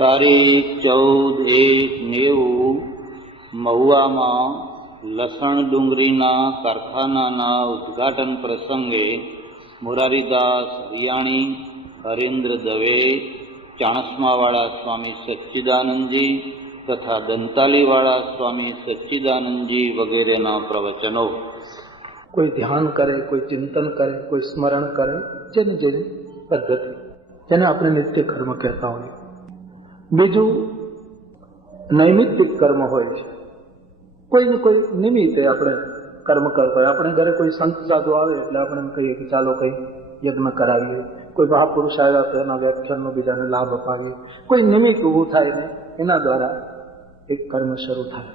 તારીખ 14/1/90 મહુવામાં લસણ ડુંગળીના કારખાનાના ઉદ્ઘાટન પ્રસંગે મોરારીદાસ હરિયાણી, હરેન્દ્ર દવે, ચાણસ્માવાળા સ્વામી સચ્ચિદાનંદજી તથા દંતાલીવાળા સ્વામી સચ્ચિદાનંદજી વગેરેના પ્રવચનો. કોઈ ધ્યાન કરે, કોઈ ચિંતન કરે, કોઈ સ્મરણ કરે, જેની જેની પદ્ધતિ, જેને આપણે નિત્ય કર્મ કહેતા હોઈએ. બીજું નૈમિત્તિક કર્મ હોય છે. કોઈ ને કોઈ નિમિત્તે આપણે કર્મ કરતા હોય. આપણે ઘરે કોઈ સંત સાધુ આવે એટલે આપણે એમ કહીએ કે ચાલો કંઈ યજ્ઞ કરાવીએ. કોઈ મહાપુરુષ આવ્યા તો એના વ્યાખ્યાનનો બીજાને લાભ અપાવીએ. કોઈ નિમિત્ત ઊભું થાય ને એના દ્વારા એક કર્મ શરૂ થાય.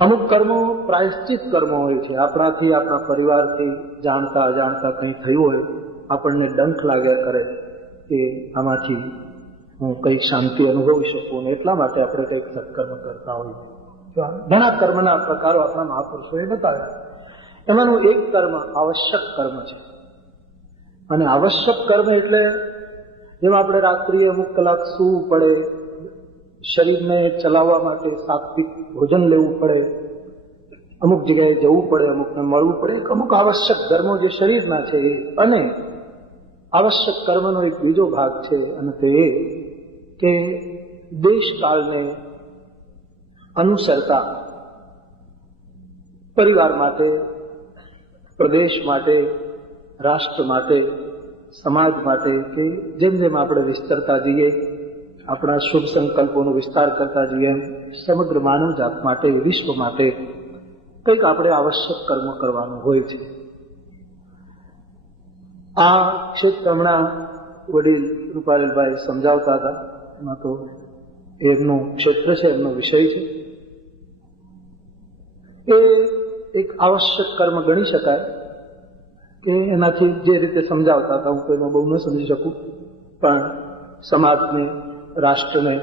અમુક કર્મો પ્રાયશ્ચિત કર્મો હોય છે. આપણાથી, આપણા પરિવારથી જાણતા અજાણતા કંઈ થયું હોય, આપણને ડંખ લાગ્યા કરે કે આમાંથી હું કઈ શાંતિ અનુભવી શકું ને એટલા માટે આપણે કંઈક સત્કર્મ કરતા હોઈએ. ઘણા કર્મના પ્રકારો આપણા મહાપુરુષોએ બતાવ્યા. એમાંનું એક કર્મ આવશ્યક કર્મ છે. અને આવશ્યક કર્મ એટલે જેમ આપણે રાત્રિએ અમુક કલાક સૂવું પડે, શરીરને ચલાવવા માટે સાત્વિક ભોજન લેવું પડે, અમુક જગ્યાએ જવું પડે, અમુકને મળવું પડે. અમુક આવશ્યક ધર્મો જે શરીરના છે એ. અને આવશ્યક કર્મનો એક બીજો ભાગ છે, અને તે એ કે દેશકાળને અનુસરતા પરિવાર માટે, પ્રદેશ માટે, રાષ્ટ્ર માટે, સમાજ માટે, કે જેમ જેમ આપણે વિસ્તરતા જઈએ, આપણા શુભ સંકલ્પોનો વિસ્તાર કરતા જઈએ, સમગ્ર માનવજાત માટે, વિશ્વ માટે કંઈક આપણે આવશ્યક કર્મ કરવાનું હોય છે. આ ક્ષેત્ર હમણાં વડીલ રૂપારેલભાઈ સમજાવતા હતા. એમાં તો એમનું ક્ષેત્ર છે, એમનો વિષય છે. એ એક આવશ્યક કર્મ ગણી શકાય કે એનાથી જે રીતે સમજાવતા હતા, હું તો એમાં બહુ ન સમજી શકું, પણ સમાજને, રાષ્ટ્રને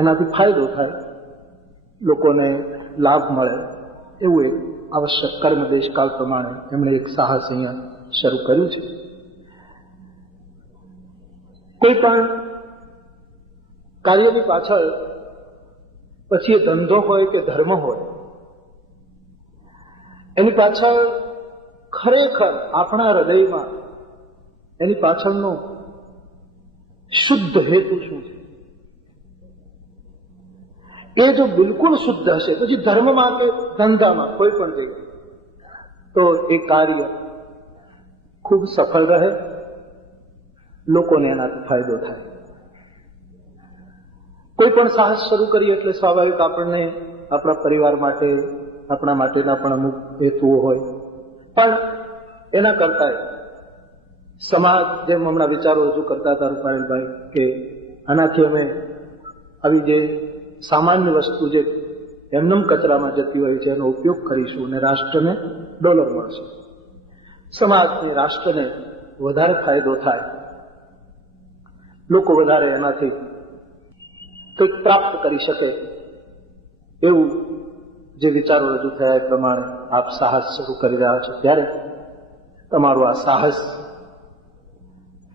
એનાથી ફાયદો થાય, લોકોને લાભ મળે, એવું એક આવશ્યક કર્મ દેશકાળ પ્રમાણે એમણે એક સાહસ અહીંયા શરૂ કર્યું છે. કોઈ પણ કાર્યની પાછળ, પછી એ ધંધો હોય કે ધર્મ હોય, એની પાછળ ખરેખર આપણા હૃદયમાં એની પાછળનો શુદ્ધ હેતુ શું છે, એ જો બિલકુલ શુદ્ધ હશે, પછી ધર્મમાં કે ધંધામાં કોઈ પણ જગ્યાએ, તો એ કાર્ય ખૂબ સફળ રહે, લોકોને એનાથી ફાયદો થાય. કોઈ પણ સાહસ શરૂ કરીએ એટલે સ્વાભાવિક આપણને આપણા પરિવાર માટે, આપણા માટેના પણ અમુક હેતુઓ હોય, પણ એના કરતા સમાજ, જેમ હમણાં વિચારો રજૂ કરતા હતા રૂપારેલભાઈ, કે આનાથી અમે આવી જે સામાન્ય વસ્તુ જે એમનેમ કચરામાં જતી હોય છે એનો ઉપયોગ કરીશું અને રાષ્ટ્રને ડોલર મળશે, સમાજને, રાષ્ટ્રને વધારે ફાયદો થાય, લોકો વધારે એનાથી કંઈક પ્રાપ્ત કરી શકે, એવું જે વિચારો રજૂ થયા એ પ્રમાણે આપ સાહસ શરૂ કરી રહ્યા છો. ત્યારે તમારું આ સાહસ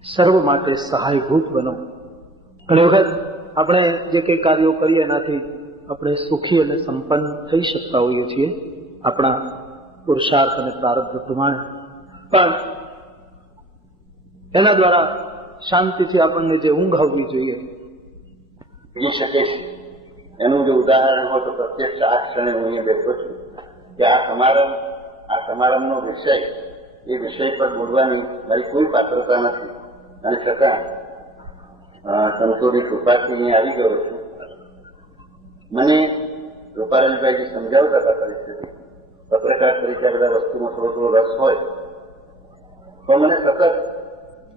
સર્વ માટે સહાયભૂત બનો. ઘણી વખત આપણે જે કંઈ કાર્યો કરીએ એનાથી આપણે સુખી અને સંપન્ન થઈ શકતા હોઈએ છીએ આપણા પુરુષાર્થ અને પ્રારબ્ધ પ્રમાણે, પણ એના દ્વારા શાંતિથી આપણને જે ઊંઘ આવવી જોઈએ થઈ શકે છે. એનું જો ઉદાહરણ હોય તો પ્રત્યક્ષ આ ક્ષણે હું અહીંયા બેઠો છું કે આ સમારંભનો વિષય, એ વિષય પર બોલવાની મારી કોઈ પાત્રતા નથી, અને છતાં સંતોની કૃપાથી અહીંયા આવી ગયો છું. મને રૂપારેલભાઈ જે સમજાવતા હતા પરિસ્થિતિ, પત્રકાર તરીકે આ બધા વસ્તુમાં થોડો થોડો રસ હોય, તો મને સતત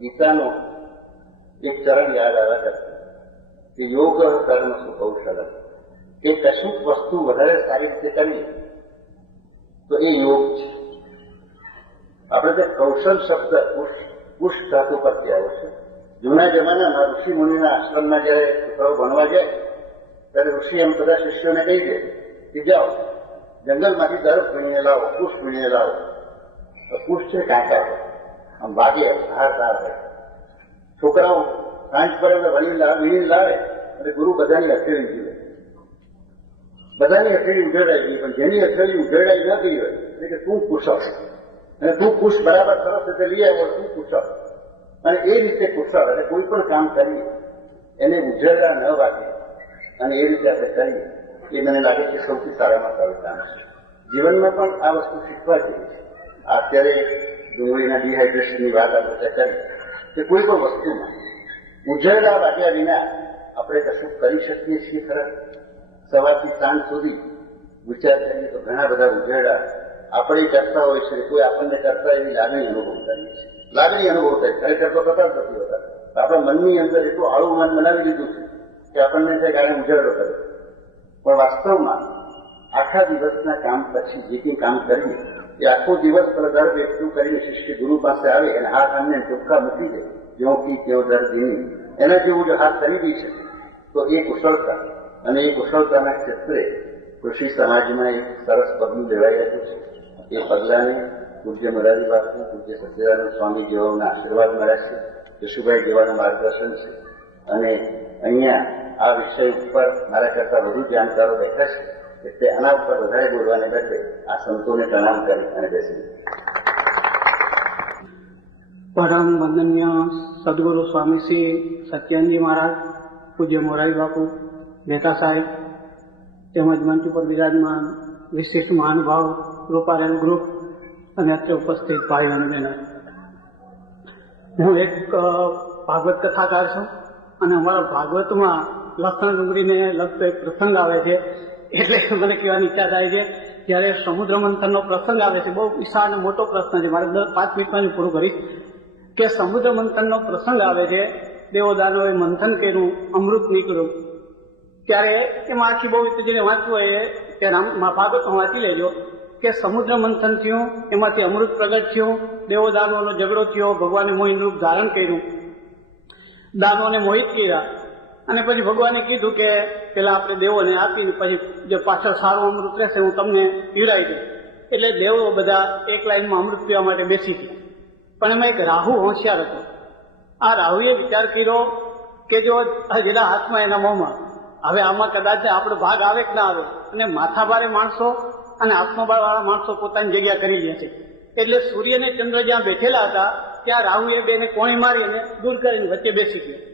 ગીતાનો એક ચરણ યાદ આવ્યા કરતું કે યોગ કર્મ સુકૌશલ, કે કશુંક વસ્તુ વધારે સારી રીતે કરીએ તો એ યોગ છે. આપણે તે કૌશલ શબ્દ પુષ ધાતુ પરથી આવે છે. જૂના જમાનામાં ઋષિ મુનિના આશ્રમમાં જયારે છોકરાઓ ભણવા જાય ત્યારે ઋષિ એમ બધા શિષ્યોને કહી દે કે જાઓ જંગલમાંથી દરફ વીણીને લાવો, પુષ્પ વીણીને લાવો. તો પુષ્પ છે કાંટા, આમ વાગે, ધાર હોય. છોકરાઓ સાંજ પર વીણી લાવે અને ગુરુ બધાની હથેળી જીવે. બધાની હથેળી ઉઘેડાઈ ગઈ, પણ જેની હથેળી ઉઘેડાઈ ન ગઈ હોય એટલે કે તું કુશળ અને તું કુશ બરાબર સરસ રીતે લઈ આવ્યો, તું કુશળ. અને એ રીતે કુશળ એટલે કોઈ પણ કામ કરીએ એને ઉજળા ન વાગે અને એ રીતે આપણે કરીએ એ મને લાગે છે સૌથી સારામાં સારું કામ છે. જીવનમાં પણ આ વસ્તુ શીખવા જેવી છે. અત્યારે ડુંગળીના ડિહાઇડ્રેશનની વાત આપણે કરી કે કોઈ પણ વસ્તુમાં ઉજળા વાગ્યા વિના આપણે કશું કરી શકીએ છીએ ખરા? સવારથી સાંજ સુધી વિચાર કરીએ તો ઘણા બધા ઉજળા આપણે કરતા હોય છે, કોઈ આપણને કરતા એવી લાગણી અનુભવ કરીએ છીએ. લાગણી અનુભવ થાય, ખરેખર તો થતા જ નથી હોતા. આપણા મનની અંદર એટલું આળું મન બનાવી દીધું છે કે આપણને થાય ગાળે ઉજાડો કરે. પણ વાસ્તવમાં આખા દિવસના કામ પછી જે કંઈ કામ કરીએ એ આખો દિવસ દર એકઠું કરીને શિષ્ય ગુરુ પાસે આવે અને હાથ આમને ચોખ્ખા મૂકી દે, જેવો કી તેવો દર દીની, એના જેવું જો હાથ કરી દઈ શકે તો એ કુશળતા અને એ કુશળતાના ક્ષેત્રે કૃષિ સમાજમાં એક સરસ પગલું લેવાઈ રહ્યું છે. એ પગલાને પૂજ્ય મોરારી બાપુ, પૂજ્ય સચ્ચિદાનંદ સ્વામી જેવાના આશીર્વાદ મળ્યા છે, યશુભાઈ જેવાના માર્ગદર્શન છે. અને અહીંયા આ વિષય ઉપર મારા કરતા વધુ જાણકારો બેઠા છે એટલે આના ઉપર વધારે બોલવાને બદલે આ સંતોને પ્રણામ કરી અને બેસી. પરમ વંદનીય સદગુરુ સ્વામી શ્રી સત્યાનંદજી મહારાજ, પૂજ્ય મોરારી બાપુ, મહેતા સાહેબ તેમજ મંચ ઉપર બિરાજમાન વિશિષ્ટ મહાનુભાવ, રૂપારેલ ગ્રુપ અને અત્રે ઉપસ્થિત ભાઈ અને બહેનો, હું એક ભાગવત કથાકાર છું અને અમારા ભાગવતમાં લસણ ડુંગળીને લગતો એક પ્રસંગ આવે છે એટલે મને કહેવાની ઈચ્છા થાય છે. જ્યારે સમુદ્ર મંથનનો પ્રસંગ આવે છે, બહુ વિશાળ અને મોટો પ્રશ્ન છે, મારે 5 મિનિટમાં જ પૂરું કરીશ કે સમુદ્ર મંથનનો પ્રસંગ આવે છે. દેવો દાનવોએ મંથન કર્યું, અમૃત નીકળ્યું. ત્યારે એમાં આખી બહુ જેને વાંચવું હોય તે ભાગવતમાં વાંચી લેજો કે સમુદ્ર મંથન થયું, એમાંથી અમૃત પ્રગટ થયું, દેવો દાનવોનો ઝઘડો થયો, ભગવાને મોહિન રૂપ ધારણ કર્યું, દાનવોને મોહિત કર્યા અને પછી ભગવાને કીધું કે પેલા આપણે દેવોને આપીને પછી જે પાછળ સારું અમૃત રહેશે હું તમને પીવડાવી દઉં. એટલે દેવો બધા એક લાઈનમાં અમૃત પીવા માટે બેસી ગયા. પણ એમાં એક રાહુ હોશિયાર હતો. આ રાહુએ વિચાર કર્યો કે જો જેના હાથમાં એના મોંમાં, હવે આમાં કદાચ આપણો ભાગ આવે કે ના આવે, અને માથાભારે માણસો અને આત્મબળવાળા માણસો પોતાની જગ્યા કરી લે છે. એટલે સૂર્ય અને ચંદ્ર જ્યાં બેઠેલા હતા ત્યાં રાહુએ બેને કોણી મારી અને દૂર કરીને વચ્ચે બેસી ગયા.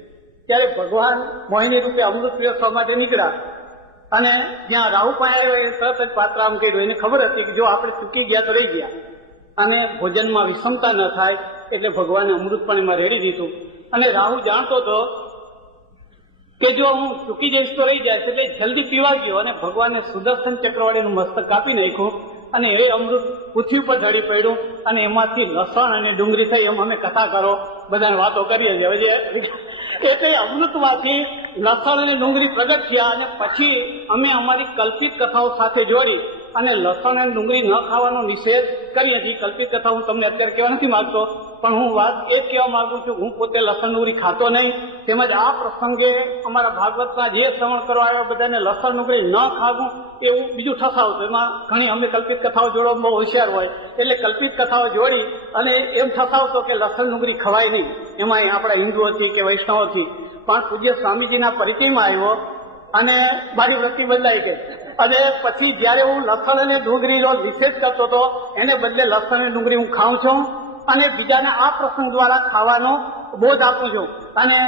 ત્યારે ભગવાન મોહિની રૂપે અમૃત પીરસવા માટે નીકળ્યા અને જ્યાં રાહુ પાસે આવ્યો એ તરત જ પાત્ર આમ કર્યું. એને ખબર હતી કે જો આપણે ચૂકી ગયા તો રહી ગયા અને ભોજનમાં વિષમતા ન થાય એટલે ભગવાને અમૃત પણ એમાં રેડી દીધું. અને રાહુ જાણતો હતો કે જો હું ચૂકી જઈશ તો રહી જાય, એટલે જલ્દી પીવા ગયો અને ભગવાને સુદર્શન ચક્રવાળીનું મસ્તક કાપી નાખ્યું અને એ અમૃત પૃથ્વી પર ઢળી પડ્યું અને એમાંથી લસણ અને ડુંગળી થઈ. એમ અમે કથા કરો બધાને વાતો કરીએ છીએ. એટલે અમૃતમાંથી લસણ અને ડુંગળી પ્રગટ થયા અને પછી અમે અમારી કલ્પિત કથાઓ સાથે જોડી અને લસણ અને ડુંગળી ન ખાવાનો નિષેધ કરીએ છીએ. કલ્પિત કથા હું તમને અત્યારે કહેવા નથી માંગતો, પણ હું વાત એ જ કહેવા માંગુ છું, હું પોતે લસણ ડુંગળી ખાતો નહીં. તેમજ આ પ્રસંગે અમારા ભાગવતના જે શ્રવણ કરવા આવ્યા બધાને લસણ ડુંગળી ન ખાવું એવું બીજું ઠસાવતું. એમાં ઘણી અમે કલ્પિત કથાઓ જોડવા બહુ હોશિયાર હોય એટલે કલ્પિત કથાઓ જોડી અને એમ ઠસાવતો કે લસણ ડુંગળી ખવાય નહીં, એમાં આપણા હિન્દુઓથી કે વૈષ્ણવોથી. પણ પૂજ્ય સ્વામીજીના પરિચયમાં આવ્યો અને મારી વૃત્તિ બદલાઈ ગઈ. અને પછી જયારે હું લસણ અને ડુંગળીનો નિષેધ કરતો હતો એને બદલે લસણ અને ડુંગળી હું ખાઉં છું અને બીજાને આ પ્રસંગ દ્વારા ખાવાનો બોધ આપું છું. અને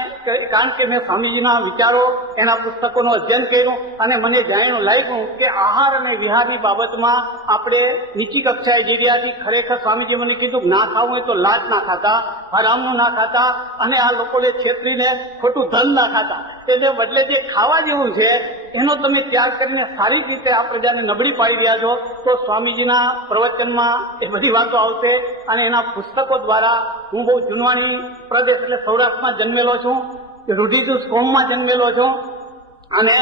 કારણ કે મેં સ્વામીજીના વિચારો, એના પુસ્તકોનું અધ્યયન કર્યું અને મને જાણ્યું લાગ્યું કે આહાર અને વિહારની બાબતમાં આપણે નીચી કક્ષાએ જઈ રહ્યા છીએ. ખરેખર સ્વામીજી મને કીધું ના ખાવું હોય તો લાટ ના ખાતા, હરામનું ના ખાતા અને આ લોકોને છેતરીને ખોટું ધન ના ખાતા. તેને બદલે જે ખાવા જેવું છે એનો તમે ત્યાગ કરીને સારી રીતે આ પ્રજાને નબળી પાડી રહ્યા છો. તો સ્વામીજીના પ્રવચનમાં એ બધી વાતો આવશે અને એના પુસ્તકો દ્વારા હું બહુ જુનવાણી પ્રદેશ એટલે સૌરાષ્ટ્રમાં જન્મેલો છું, રૂઢિચુસ્ત કોમમાં જન્મેલો છું અને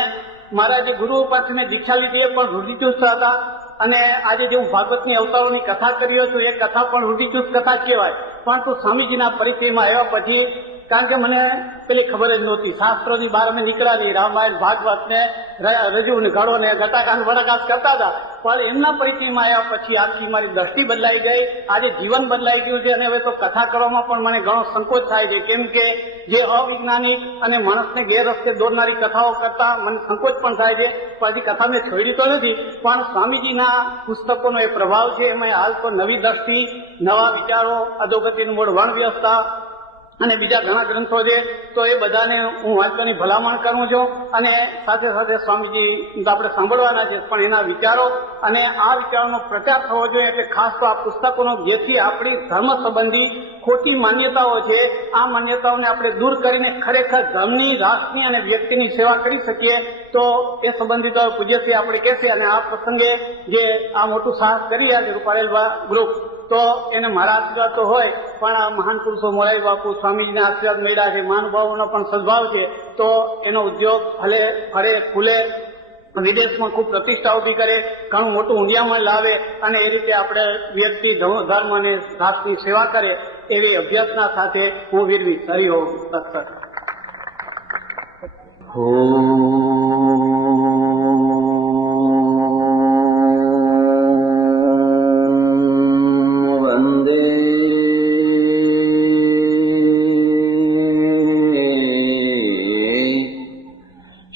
મારા જે ગુરુ પાસે મેં દીક્ષા લીધી એ પણ રૂઢિચુસ્ત હતા. અને આજે જે હું ભાગવતની અવતારોની કથા કર્યો છું એ કથા પણ રૂઢિચુસ્ત કથા કહેવાય. પરંતુ સ્વામીજીના પરિચયમાં આવ્યા પછી કારણ કે મને પેલી ખબર જ નહોતી. શાસ્ત્રોની બહાર અમે નીકળ્યા નહીં. રામાયણ ભાગવત ને રજુ ને ઘડો ને ગટાકાંડ વડાકાશ કરતા હતા, પણ એમના પરિચયમાં આવ્યા પછી આખી મારી દ્રષ્ટિ બદલાઈ ગઈ. આજે જીવન બદલાઈ ગયું છે અને હવે તો કથા કરવામાં પણ મને ઘણો સંકોચ થાય છે, કેમ કે જે અવૈજ્ઞાનિક અને માણસને ગેરરસ્તે દોરનારી કથાઓ કરતા મને સંકોચ પણ થાય છે. પણ હજી કથા મેં છોડી તો નથી, પણ સ્વામીજીના પુસ્તકોનો એ પ્રભાવ છે. એમાં હાલ તો નવી દ્રષ્ટિ, નવા વિચારો, અધોગતિનું મૂળ વર્ણવ્યવસ્થા અને બીજા ઘણા ગ્રંથો છે, તો એ બધાને હું વાંચવાની ભલામણ કરું છું. અને સાથે સાથે સ્વામીજી તો આપણે સાંભળવાના છે, પણ એના વિચારો અને આ વિચારોનો પ્રચાર થવો જોઈએ. એટલે ખાસ તો આ પુસ્તકોનો, જેથી આપણી ધર્મ સંબંધી ખોટી માન્યતાઓ છે, આ માન્યતાઓને આપણે દૂર કરીને ખરેખર ધર્મની, રાષ્ટ્રની અને વ્યક્તિની સેવા કરી શકીએ. તો એ સંબંધિત પૂજ્યશ્રી આપણે કહેશે. અને આ પ્રસંગે જે આ મોટું સાહસ કરી રહ્યા છે રૂપારેલ ગ્રુપ, તો એને મારા આશીર્વાદ તો હોય, પણ આ મહાન પુરુષો મોરારી બાપુ સ્વામીજીના આશીર્વાદ મળ્યા છે, મહાનુભાવોનો પણ સદભાવ છે, તો એનો ઉદ્યોગ ફળે ફૂલે, વિદેશમાં ખૂબ પ્રતિષ્ઠા ઉભી કરે, ઘણું મોટું ઊંડિયામાં લાવે અને એ રીતે આપણે વ્યક્તિ, ધર્મ અને રાષ્ટ્રની સેવા કરે, એવી અભ્યર્થના સાથે હું વિરવીશ. હરિ ઓમ તત્સત.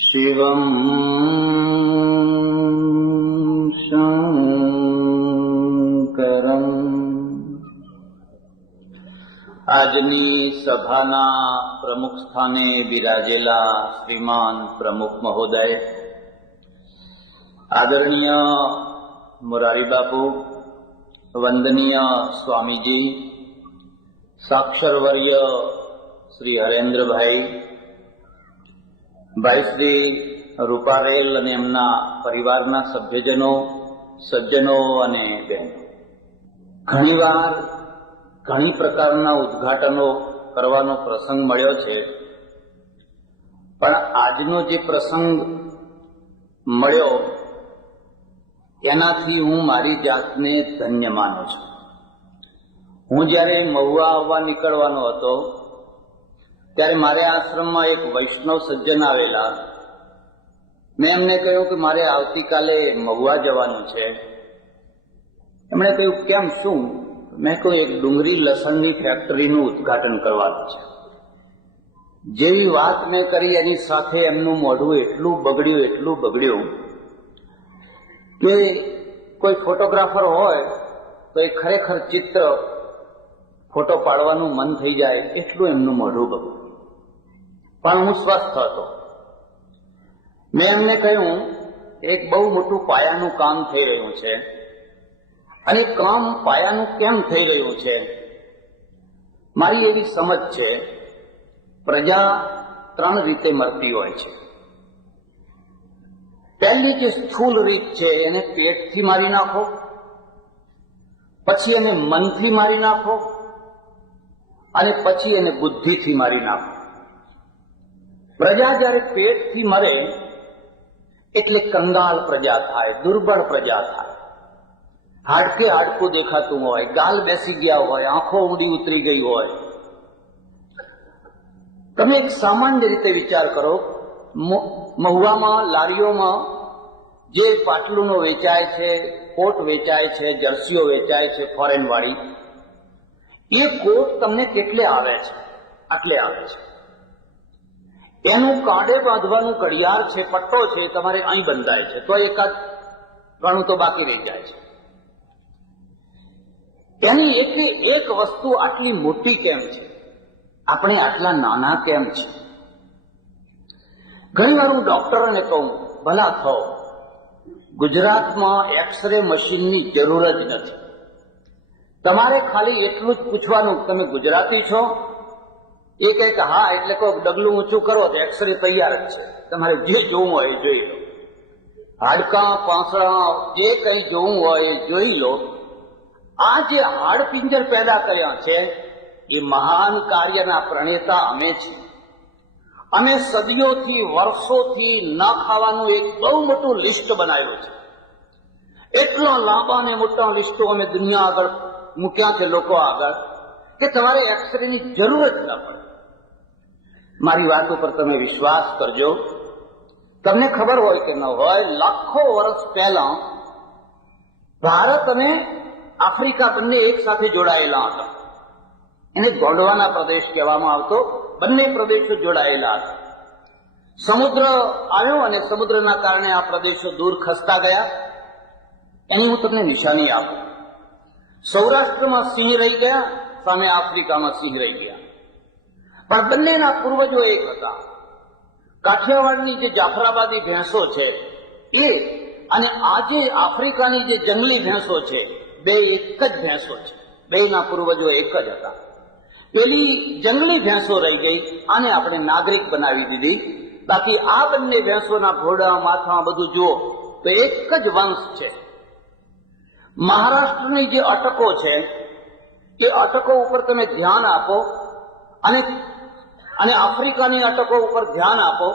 શિવમ શંકરમ. આજની સભાના પ્રમુખ સ્થાને બિરાજેલા શ્રીમાન પ્રમુખ મહોદય, આદરણીય મોરારી બાપુ, વંદનીય સ્વામીજી, સાક્ષરવર્ય શ્રી હરેન્દ્રભાઈ, ભાઈ શ્રી રૂપારેલ અને એમના પરિવારના સભ્યજનો, સજ્જનો અને બહેનો, ઘણીવાર ઘણી પ્રકારના ઉદ્ઘાટનો કરવાનો પ્રસંગ મળ્યો છે, પણ આજનો જે પ્રસંગ મળ્યો એનાથી હું મારી જાતને ધન્ય માનું છું. હું જ્યારે મહુવા આવવા નીકળવાનો હતો ત્યારે મારે આશ્રમમાં એક વૈષ્ણવ સજ્જન આવેલા. મેં એમને કહ્યું કે મારે આવતીકાલે મહુવા જવાનું છે. એમણે કહ્યું કેમ, શું? મેં કહ્યું એક ડુંગળી લસણની ફેક્ટરીનું ઉદ્ઘાટન કરવાનું છે. જેવી વાત મેં કરી એની સાથે એમનું મોઢું એટલું બગડ્યું કે કોઈ ફોટોગ્રાફર હોય તો એ ખરેખર ચિત્ર ફોટો પાડવાનું મન થઈ જાય એટલું એમનું મોઢું બગડ્યું. પણ હું સ્વસ્થ હતો. મેં એમને કહ્યું એક બહુ મોટું પાયાનું કામ થઈ રહ્યું છે, અને કામ પાયાનું કેમ થઈ રહ્યું છે? મારી એવી સમજ છે, પ્રજા 3 રીતે મરતી હોય છે. પહેલી જે સ્થૂલ રીત છે એને પેટથી મારી નાખો, પછી એને મનથી મારી નાખો, અને પછી એને બુદ્ધિથી મારી નાખો. પ્રજા જ્યારે પેટથી મરે એટલે કંગાળ પ્રજા થાય, દુર્બળ પ્રજા થાય, હાડકે હાડકું દેખાતું હોય, ગાલ બેસી ગયા હોય, આંખો ઊંડી ઉતરી ગઈ હોય. તમે એક સામાન્ય રીતે વિચાર કરો, મહુવામાં લારીઓમાં જે પાટલુનો વેચાય છે, કોટ વેચાય છે, જર્સીઓ વેચાય છે ફોરેન વાળી, એ કોટ તમને કેટલે આવે છે? આટલે આવે છે. એનું કાંડે બાંધવાનું ઘડિયાળ છે, પટ્ટો છે, તમારે અહીં બંધાય છે, તો એકાદ ઘણું તો બાકી રહી જાય છે. એની એક વસ્તુ આટલી મોટી કેમ છે? આપણે આટલા નાના કેમ છે? ઘણી વાર હું ડોક્ટરોને કહું, ભલા થો, ગુજરાતમાં એક્સરે મશીનની જરૂર જ નથી. તમારે ખાલી એટલું જ પૂછવાનું, તમે ગુજરાતી છો? એ કહે કે હા, એટલે કોઈ ડગલું ઊંચું કરો તો એક્સરે તૈયાર જ છે. તમારે જે જોવું હોય એ જોઈ લો, હાડકાં, પાંસળા, જે કંઈ જોવું હોય એ જોઈ લો. આ જે હાડપિંજર પેદા કર્યા છે એ મહાન કાર્યના પ્રણેતા અમે છીએ. અમે સદીઓથી, વર્ષોથી ન ખાવાનું એક બહુ મોટું લિસ્ટ બનાવ્યું છે. એટલા લાંબા ને મોટા લિસ્ટો અમે દુનિયા આગળ મૂક્યા છે, લોકો આગળ, કે તમારે એક્સરેની જરૂર જ ન પડે. મારી વાત ઉપર તમે વિશ્વાસ કરજો. તમને ખબર હોય કે ન હોય, લાખો વર્ષ પહેલા ભારત અને આફ્રિકા બંને એક સાથે જોડાયેલા હતા. એને ગોંડવાના પ્રદેશ કહેવામાં આવતો. બંને પ્રદેશો જોડાયેલા હતા. સમુદ્ર આવ્યો અને સમુદ્રના કારણે આ પ્રદેશો દૂર ખસતા ગયા. એની હું તમને નિશાની આપું. સૌરાષ્ટ્રમાં સિંહ રહી ગયા, સામે આફ્રિકામાં સિંહ રહી ગયા. પણ બંનેના પૂર્વજો એક હતા. કાઠિયાવાડની જે જાફરાબાદી ભેંસો છે એ અને આજે આફ્રિકાની જે જંગલી ભેંસો છે, બે એક જ ભેંસો છે. બેના પૂર્વજો એક જ હતા. પેલી જંગલી ભેંસો રહી ગઈ, આને આપણે નાગરિક બનાવી દીધી. બાકી આ બંને ભેંસોના ઘોડા, માથા બધું જુઓ તો એક જ વંશ છે. મહારાષ્ટ્રની જે અટકો છે એ અટકો ઉપર તમે ધ્યાન આપો અને આફ્રિકાની અટકો ઉપર ધ્યાન આપો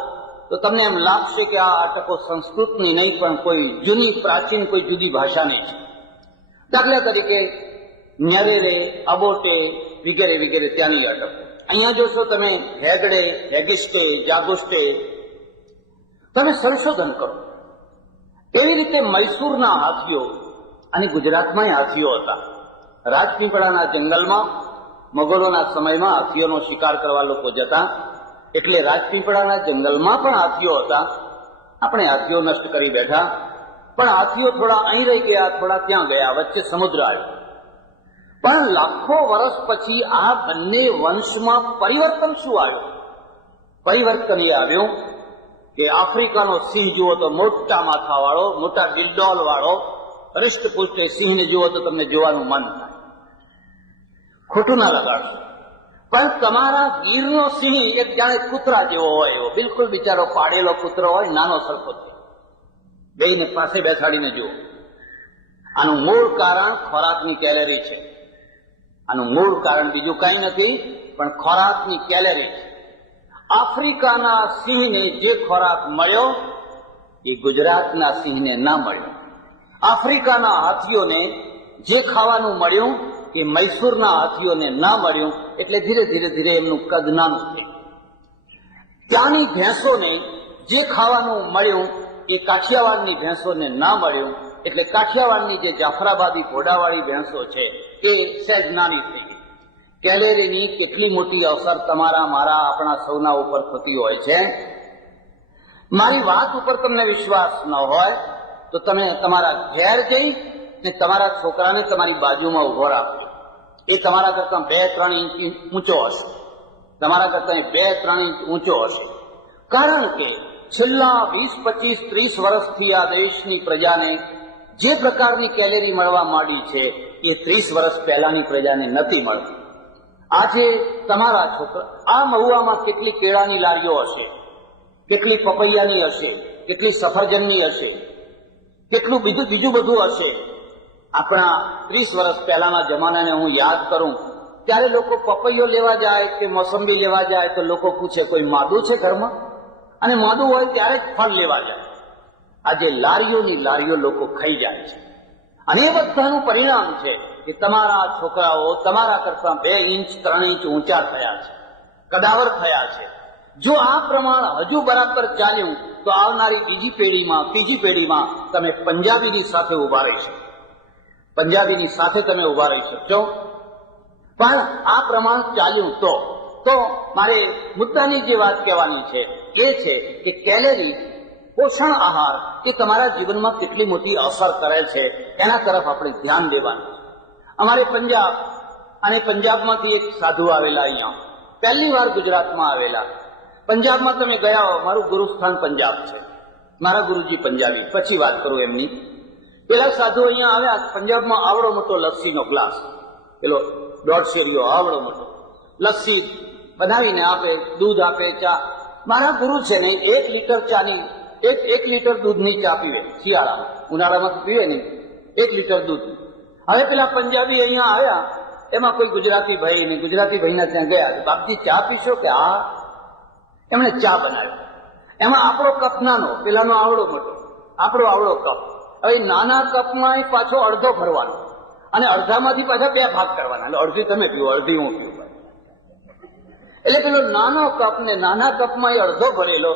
તો તમને એમ લાગશે કે આ અટકો સંસ્કૃતની નહીં પણ કોઈ જૂની પ્રાચીન કોઈ જુદી ભાષાની છે. દાખલા તરીકે ન્યરેરે, અબોટે વગેરે વગેરે ત્યાંની અટકો. અહીંયા જોશો તમે હેગડે, હેગિસ્ટે, જાગુસ્ટે. તમે સંશોધન કરો. એવી રીતે મૈસૂરના હાથીઓ અને ગુજરાતમાં હાથીઓ હતા. રાજપીપળાના જંગલમાં મોગલોના સમયમાં હાથીઓનો શિકાર કરવા લોકો જતા, એટલે રાજપીપળાના જંગલમાં પણ હાથીઓ હતા. આપણે હાથીઓ નષ્ટ કરી બેઠા, પણ હાથીઓ થોડા અહીં રહી ગયા, થોડા ત્યાં ગયા, વચ્ચે સમુદ્ર આવ્યો. પણ લાખો વર્ષ પછી આ બંને વંશમાં પરિવર્તન શું આવ્યું? પરિવર્તન એ આવ્યું કે આફ્રિકાનો સિંહ જુઓ તો મોટા માથાવાળો, મોટા ડિલડોલ વાળો, હૃષ્ટપુષ્ટ સિંહને જુઓ તો તમને જોવાનું મન થાય. ખોટું ના લગાડશો. પણ તમારા ગીરનો સિંહ એક જાણે કૂતરા જેવો હોય એવો, બિલકુલ બિચારો પાડેલો કૂતરો હોય, નાનો સરખો છે. બેયને પાસે બેસાડીને જુઓ. આનું મૂળ કારણ ખોરાકની કેલેરી છે. આનું મૂળ કારણ બીજું કઈ નથી પણ ખોરાકની કેલેરી છે. આફ્રિકાના સિંહને જે ખોરાક મળ્યો એ ગુજરાતના સિંહને ના મળ્યો. આફ્રિકાના હાથીઓને જે ખાવાનું મળ્યું એ મૈસૂરના હાથીઓને ના મળ્યું. એટલે ધીરે ધીરે ધીરે એમનું કદ નાનું થયું. ત્યાંની ભેંસોને જે ખાવાનું મળ્યું એ કાઠિયાવાડની ભેંસોને ના મળ્યું. એટલે કાઠિયાવાડની જે જાફરાબાદી ઘોડાવાળી ભેંસો છે એ સહેજ નાની થઈ ગઈ. કેલેરીની કેટલી મોટી અસર તમારા, મારા, આપણા સૌના ઉપર થતી હોય છે. મારી વાત ઉપર તમને વિશ્વાસ ન હોય તો તમે તમારા ઘેર જઈ ને તમારા છોકરાને તમારી બાજુમાં ઉભો રાખો. એ તમારા કરતા 2-3 ઇંચ ઊંચો હશે. તમારા કરતા 2-3 ઇંચ ઊંચો હશે. કારણ કે છેલ્લા 20-25-30 વર્ષથી આ દેશની પ્રજાને જે પ્રકારની કેલેરી મળવા માંડી છે એ 30 વર્ષ પહેલાની પ્રજાને નથી મળતી. આજે તમારા છોકરા, આ મહુવામાં કેટલી કેળાની લારીઓ હશે, કેટલી પપૈયાની હશે, કેટલી સફરજનની હશે, કેટલું બીજું બધું હશે. આપણા 30 વર્ષ પહેલાના જમાનાને હું યાદ કરું ત્યારે લોકો પપૈયો લેવા જાય કે મોસંબી લેવા જાય તો લોકો પૂછે કોઈ માદું છે ઘરમાં? અને માદું હોય ત્યારે જ ફળ લેવા જાય. આજે લારીઓની લારીઓ લોકો ખાઈ જાય છે. અને એ બધાનું પરિણામ છે કે તમારા છોકરાઓ તમારા કરતા 2 ઇંચ 3 ઇંચ ઊંચા થયા છે, કદાવર થયા છે. જો આ પ્રમાણ હજુ બરાબર ચાલ્યું તો આવનારી બીજી પેઢીમાં, ત્રીજી પેઢીમાં તમે પંજાબીની સાથે ઉભા રહી શકો. પંજાબીની સાથે તમે ઉભા રહી શકશો. પણ આ પ્રમાણ ચાલ્યું તો મારે મુદ્દાની જે વાત કહેવાની છે એ છે કે કેલેરી, પોષણ આહાર એ તમારા જીવનમાં કેટલી મોટી અસર કરે છે એના તરફ આપણે ધ્યાન દેવાનું છે. અમારે પંજાબ અને પંજાબમાંથી એક સાધુ આવેલા, અહીંયા પહેલી વાર ગુજરાતમાં આવેલા. પંજાબમાં તમે ગયા હો, મારું ગુરુસ્થાન પંજાબ છે, મારા ગુરુજી પંજાબી, પછી વાત કરું એમની. પેલા સાધુ અહીંયા આવ્યા, પંજાબમાં આવડો મોટો લસ્સીનો ગ્લાસ, પેલો 1.5 શેરીઓ આવડો મોટો લસ્સી બનાવીને આપે, દૂધ આપે, ચા. મારા ગુરુ છે ને 1 લીટર ચાની, 1 લીટર દૂધની ચા પીવે શિયાળામાં, ઉનાળામાં તો પીવે નહીં, 1 લીટર દૂધ. હવે પેલા પંજાબી અહીંયા આવ્યા, એમાં કોઈ ગુજરાતી ભાઈ ને, ગુજરાતી ભાઈના ત્યાં ગયા, બાપજી ચા પીશો? કે હા. એમણે ચા બનાવ્યો. એમાં આપણો કપ નાનો, પેલાનો આવડો મોટો, આપણો આવડો કપ. હવે નાના કપમાં પાછો અડધો ભરવાનો અને અડધામાંથી પાછા 2 ભાગ કરવાના. એટલે અડધી તમે પીવો, અડધી હું પીવું. એટલે પેલો નાનો કપ ને નાના કપમાં એ અડધો ભરેલો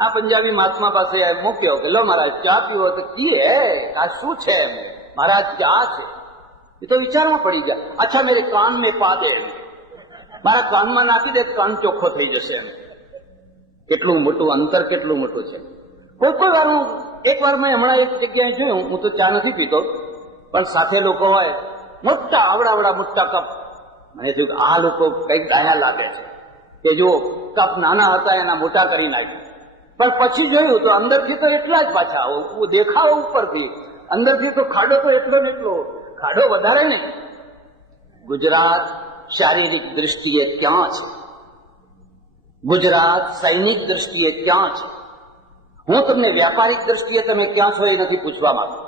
આ પંજાબી મહાત્મા પાસે મૂક્યો કે લો મહારાજ ચા પીવો તો કી હે આ શું છે એમ મહારાજ ચા છે એ તો વિચારમાં પડી જાય અચ્છા મેરે કાન મેં પા દે મારા કાનમાં નાખી દે કાન ચોખ્ખો થઈ જશે એમ કેટલું મોટું અંતર કેટલું મોટું છે કોઈ વાર હું એક વાર મેં હમણાં એક જગ્યાએ જોયું હું તો ચા નથી પીતો પણ સાથે લોકો હોય મોટા આવડા મોટા કપ મને થયું કે આ લોકો કઈક ડાયા લાગે છે કે જો કપ નાના હતા એના મોટા કરી નાખ્યા પણ પછી જોયું તો અંદરથી તો એટલા જ પાછા દેખાવો ઉપરથી અંદરથી તો ખાડો તો એટલો ને એટલો ખાડો વધારે નહીં ગુજરાત શારીરિક દ્રષ્ટિએ ક્યાં છે ગુજરાત સૈનિક દ્રષ્ટિએ ક્યાં છે હું તમને વ્યાપારિક દ્રષ્ટિએ તમે ક્યાં છો એ નથી પૂછવા માંગુ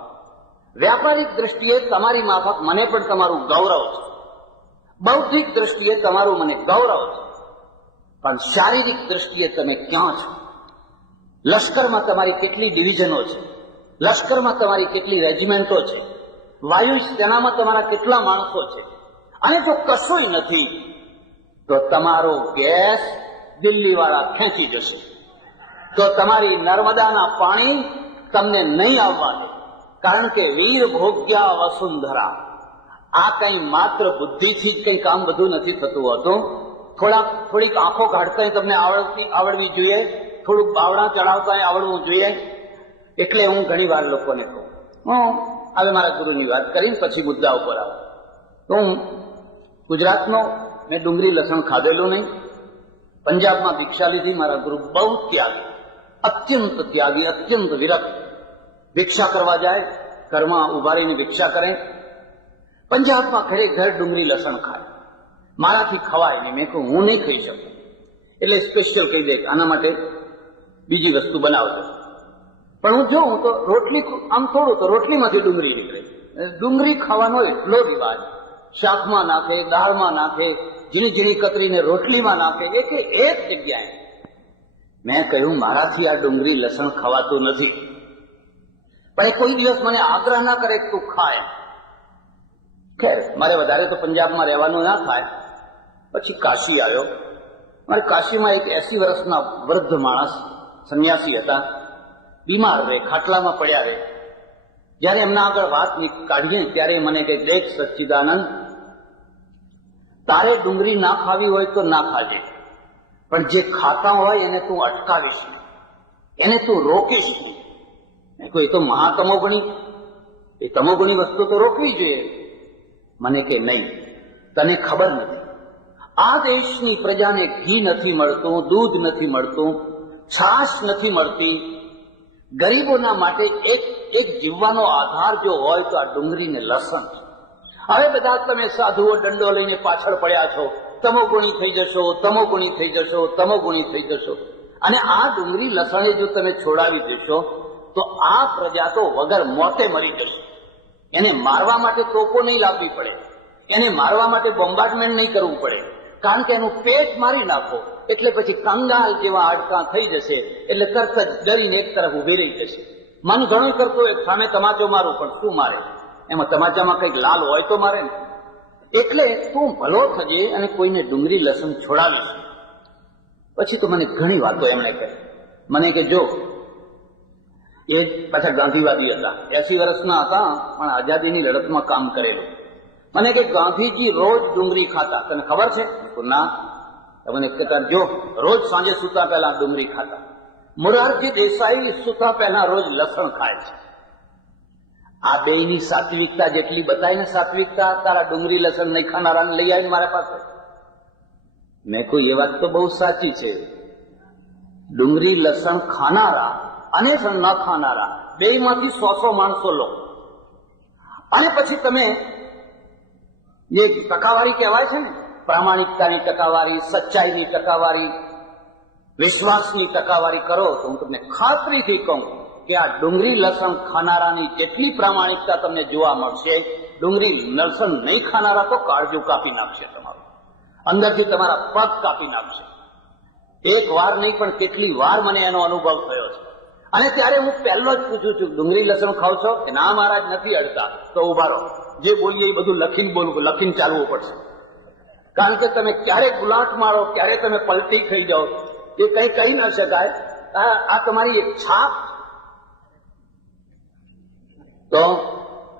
વ્યાપારિક દ્રષ્ટિએ તમારી માફક મને પણ તમારું ગૌરવ છે બૌદ્ધિક દ્રષ્ટિએ તમારું મને ગૌરવ છે પણ શારીરિક દ્રષ્ટિએ તમે ક્યાં છો લશ્કરમાં તમારી કેટલી ડિવિઝનો છે લશ્કરમાં તમારી કેટલી રેજિમેન્ટો છે વાયુ સેનામાં તમારા કેટલા માણસો છે અને જો કશું નથી તો તમારો ગેસ દિલ્હી વાળા ખેંચી જશે તો તમારી નર્મદાના પાણી તમને નહીં આવવા દે કારણ કે વીર ભોગ્યા વસુંધરા આ કઈ માત્ર બુદ્ધિથી કઈ કામ બધું નથી થતું હોતું થોડીક આંખો કાઢતા તમને આવડવી જોઈએ થોડુંક બાવડા ચડાવતા આવડવું જોઈએ એટલે હું ઘણી વાર લોકોને કહું હું હવે મારા ગુરુની વાત કરીને પછી મુદ્દા ઉપર આવું તો હું ગુજરાતનો મેં ડુંગળી લસણ ખાધેલું નહીં પંજાબમાં ભિક્ષા લીધી મારા ગુરુ બહુ ત્યાગી અત્યંત વિરક્ત ભિક્ષા કરવા જાય ઘરમાં ઉભા રહીને ભિક્ષા કરે પંજાબમાં ઘરે ઘર ડુંગળી લસણ ખાય મારાથી ખવાય નહીં મેં કહું હું નહીં ખાઈ શકું એટલે સ્પેશિયલ કહી દે આના માટે બીજી વસ્તુ બનાવજો પણ હું જોઉં તો રોટલી આમ થોડું તો રોટલીમાંથી ડુંગળી નીકળે ડુંગળી ખાવાનો એટલો રિવાજ શાકમાં નાખે દાળમાં નાખે ઝીણી કતરીને રોટલીમાં નાખે એક જગ્યાએ મેં કહ્યું મારાથી આ ડુંગળી લસણ ખવાતું નથી પણ એ કોઈ દિવસ મને આગ્રહ ના કરે તું ખાય ખેર મારે વધારે તો પંજાબમાં રહેવાનું ના થાય પછી કાશી આવ્યો મારે કાશીમાં એક 80 વર્ષના વૃદ્ધ માણસ સંન્યાસી હતા બીમાર રહે ખાટલામાં પડ્યા રહે જયારે એમના આગળ વાત કાઢીએ ત્યારે મને કહે દેખ સચ્ચિદાનંદ તારે ડુંગળી ના ખાવી હોય તો ના ખાજે પણ જે ખાતા હોય એને તું અટકાવીશ એને તું રોકીશ કોઈ તો મહાતમોગુણી એ તમોગુણી વસ્તુ તો રોકવી જોઈએ મને કે નહીં તને ખબર નથી આ દેશની પ્રજાને ઘી નથી મળતું દૂધ નથી મળતું છાશ નથી મળતી ગરીબોના માટે એક જીવવાનો આધાર જો હોય તો આ ડુંગળી ને લસણ હવે બધા તમે સાધુઓ દંડો લઈને પાછળ પડ્યા છો તમોગુણી થઈ જશો તમોગુણી થઈ જશો તમોગુણી થઈ જશો અને આ ડુંગળી લસણે જો તમે છોડાવી દેશો તો આ પ્રજા તો વગર મોતે મરી જશે એને મારવા માટે તોપો નહીં લાવવી પડે એને મારવા માટે બોમ્બાર્ડમેન્ટ નહીં કરવું પડે કારણ કે એનું પેટ મારી નાખો એટલે પછી કંગાલ જેવા હાડકાં થઈ જશે એટલે તરત જ ડરીને એક તરફ ઉભી રહી જશે મન ઘણું કરતું એક સામે તમાચો મારું પણ શું મારે એમાં તમાચામાં કંઈક લાલ હોય તો મારે ને એટલે તું ભલો થજે અને કોઈને ડુંગળી લસણ છોડાવીશ પછી તો મને ઘણી વાતો એમણે કહી મને કે જો એ પાછા ગાંધીવાદી હતા 80 વર્ષના હતા પણ આઝાદીની લડતમાં કામ કરેલું મને કે ગાંધીજી રોજ ડુંગળી ખાતા તને ખબર છે ના મને કહેતા જો રોજ સાંજે સૂતા પહેલા ડુંગળી ખાતા મોરારજી દેસાઈ સૂતા પહેલા રોજ લસણ ખાય છે આ બેયની સાત્વિકતા જેટલી બતાય ને સાત્વિકતા તારા ડુંગળી લસણ નહીં ખાનારાને લઈ આવી મારા પાસે મેં કોઈ એ વાત તો બહુ સાચી છે ડુંગળી લસણ ખાનારા અને ન ખાનારા બેયમાંથી 100 માણસો લો અને પછી તમે એ ટકાવારી કહેવાય છે ને પ્રામાણિકતાની ટકાવારી સચ્ચાઈની ટકાવારી વિશ્વાસની ટકાવારી કરો તો હું તમને ખાતરીથી કહું કે આ ડુંગળી લસણ ખાનારાની જેટલી પ્રામાણિકતા તમને જોવા મળશે ડુંગળી લસણ નહીં ખાનારા તો કાળજું કાપી નાખશે તમારું અંદરથી તમારા પગ કાપી નાખશે એક વાર નહીં પણ કેટલી વાર મને એનો અનુભવ થયો છે અને ત્યારે હું પહેલો જ પૂછું છું ડુંગળી લસણ ખાવ છો કે ના મહારાજ નથી અડતા તો ઉભા રહો જે બોલીએ એ બધું લખીને બોલવું લખીને ચાલવું પડશે કારણ કે તમે ક્યારે ગુલાટ મારો, ક્યારે તમે પલટી થઈ જાઓ એ કંઈ કહી ન શકાય. આ તમારી એક છાપ. તો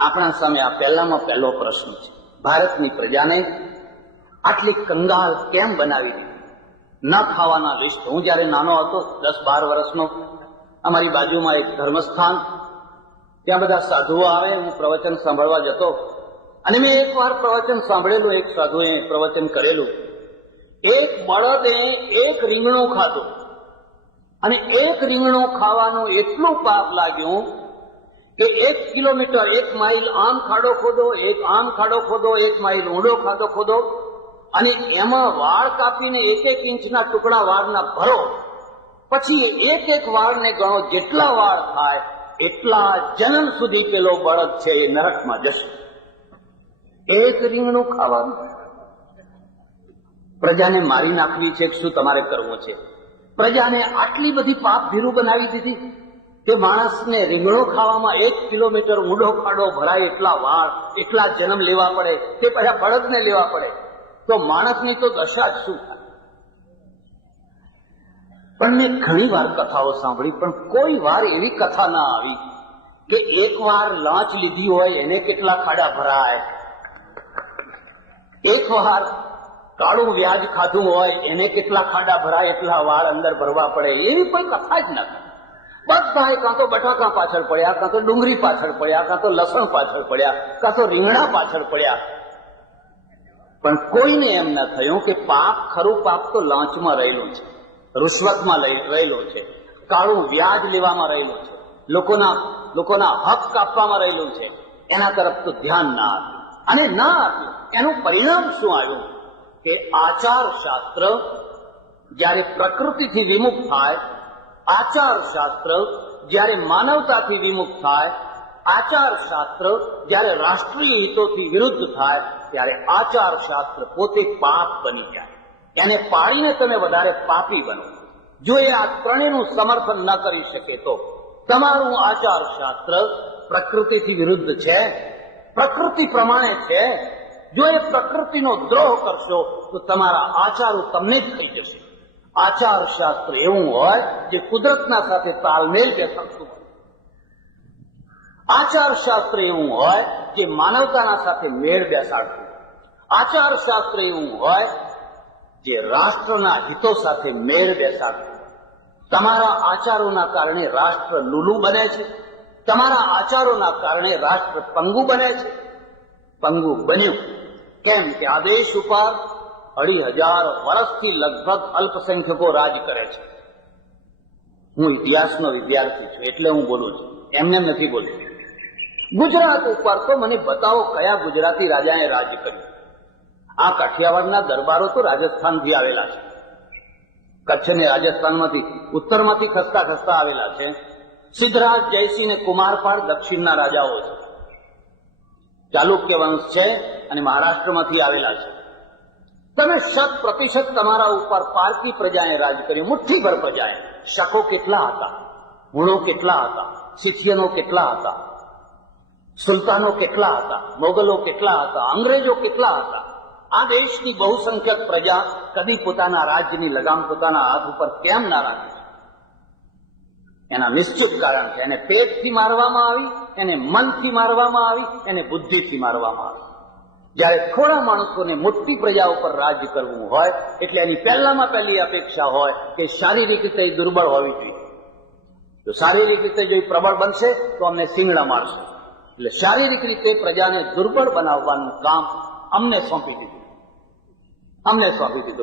આપણા સામે આ પહેલામાં પહેલો પ્રશ્ન છે, ભારતની પ્રજાને આટલી કંગાલ કેમ બનાવી દીધી? ન ખાવાના લિસ્ટ. હું જયારે નાનો હતો, 10-12 વર્ષનો, અમારી બાજુમાં એક ધર્મસ્થાન, ત્યાં બધા સાધુઓ આવે, હું પ્રવચન સાંભળવા જતો અને મેં એકવાર પ્રવચન સાંભળેલું. એક સાધુએ પ્રવચન કરેલું, એક બળદે એક રીંગણું ખાધું અને એક રીંગણું ખાવાનું એટલું પાપ લાગ્યું કે 1 કિલોમીટર 1 માઇલ આમ ખાડો ખોદો, એક આમ ખાડો ખોદો, 1 માઇલ ઊંડો ખાડો ખોદો અને એમાં વાળ કાપીને 1-1 ઇંચના ટુકડા વાળના ભરો. પછી એક વાળને ગણો, જેટલા વાળ થાય એટલા જન્મ સુધી પેલો બળદ છે એ નરકમાં જશે. એક રીંગણું ખાવાનું. પ્રજાને મારી નાખવી છે કે શું તમારે કરવું છે? પ્રજાને આટલી બધી પાપ ભીરું બનાવી દીધી કે માણસને રીંગણું ખાવામાં 1 કિલોમીટર ઊંડો ખાડો ભરાય એટલા વાળ, એટલા જન્મ લેવા પડે, તે પછી બળદને લેવા પડે. તો માણસની તો દશા જ શું થાય? પણ મેં ઘણી વાર કથાઓ સાંભળી, પણ કોઈ વાર એવી કથા ના આવી કે એક વાર લાંચ લીધી હોય એને કેટલા ખાડા ભરાય, એક વાર કાળું વ્યાજ ખાધું હોય એને કેટલા ખાડા ભરાય, એટલા વાળ અંદર ભરવા પડે. એવી કોઈ કથા જ નથી. બધા કાં તો બટાકા પાછળ પડ્યા, કાં તો ડુંગળી પાછળ પડ્યા, કાં તો લસણ પાછળ પડ્યા, કાં તો રીંગણા પાછળ પડ્યા. પણ કોઈને એમ ન થયું કે પાપ, ખરું પાપ તો લાંચમાં રહેલું છે, રૂશ્વતમાં રહેલું છે, કાળું વ્યાજ લેવામાં રહેલું છે, લોકોના હક કાપવામાં રહેલું છે. એના તરફ તો ધ્યાન ના આપ્યું. અને ના આપ્યું એનું પરિણામ શું આવ્યું કે આચાર શાસ્ત્ર જ્યારે પ્રકૃતિથી વિમુખ થાય, આચાર શાસ્ત્ર જ્યારે માનવતાથી વિમુખ થાય, આચાર શાસ્ત્ર જ્યારે રાષ્ટ્રીય હિતોથી વિરુદ્ધ થાય, ત્યારે આચાર શાસ્ત્ર પોતે પાપ બની જાય. એને પાળીને તમે વધારે પાપી બનો. જો એ આ ત્રણેયનું સમર્થન ન કરી શકે તો તમારું આચાર શાસ્ત્ર પ્રકૃતિથી વિરુદ્ધ છે, પ્રકૃતિ પ્રમાણે છે. જો એ પ્રકૃતિનો દ્રોહ કરશો તો તમારા આચારો તમને જ થઈ જશે. આચાર શાસ્ત્ર એવું હોય જે કુદરતના સાથે તાલમેલ બેસાડતું હોય. આચાર શાસ્ત્ર એવું હોય જે માનવતાના સાથે મેળ બેસાડતું હોય. આચાર શાસ્ત્ર એવું હોય જે રાષ્ટ્રના હિતો સાથે મેળ બેસાડતું હોય. તમારા આચારોના કારણે રાષ્ટ્ર લુલું બને છે, તમારા આચારોના કારણે રાષ્ટ્ર પંગુ બને છે. પંગુ બન્યું કેમ કે આ દેશ ઉપર 2500 વર્ષથી લગભગ અલ્પસંખ્યકો રાજ કરે છે. હું ઇતિહાસનો વિદ્યાર્થી છું એટલે હું બોલું છું, એમને નથી બોલતું. ગુજરાત ઉપર તો મને બતાવો કયા ગુજરાતી રાજાએ રાજ કર્યું. આ કાઠિયાવાડના દરબારો તો રાજસ્થાનથી આવેલા છે, કચ્છ ને રાજસ્થાનમાંથી, ઉત્તરમાંથી ખસતા ખસતા આવેલા છે. સિદ્ધરાજ, જયસિંહ ને કુમારપાળ દક્ષિણના રાજાઓ છે. ચાલુક્ય વંશ છે અને મહારાષ્ટ્રમાંથી આવેલા છે. તમે 100% તમારા ઉપર પારકી પ્રજાએ રાજ કર્યું, મુઠ્ઠીભર પ્રજાએ. શકો કેટલા હતા, હુણો કેટલા હતા, શિથિયનો કેટલા હતા, સુલતાનો કેટલા હતા, મોગલો કેટલા હતા, અંગ્રેજો કેટલા હતા. આ દેશની બહુસંખ્યક પ્રજા કદી પોતાના રાજ્યની લગામ પોતાના હાથ ઉપર કેમ ના રાખે? એના નિશ્ચિત કારણ છે. એને પેટથી મારવામાં આવી, એને મનથી મારવામાં આવી, એને બુદ્ધિથી મારવામાં આવી. જ્યારે થોડા માણસોને મોટી પ્રજા ઉપર રાજ્ય કરવું હોય એટલે એની પહેલામાં પહેલી અપેક્ષા હોય કે શારીરિક રીતે દુર્બળ હોવી જોઈએ. જો શારીરિક રીતે જો પ્રબળ બનશે તો અમને સિંગડા મારશે. એટલે શારીરિક રીતે પ્રજાને દુર્બળ બનાવવાનું કામ અમને સોંપી દીધું.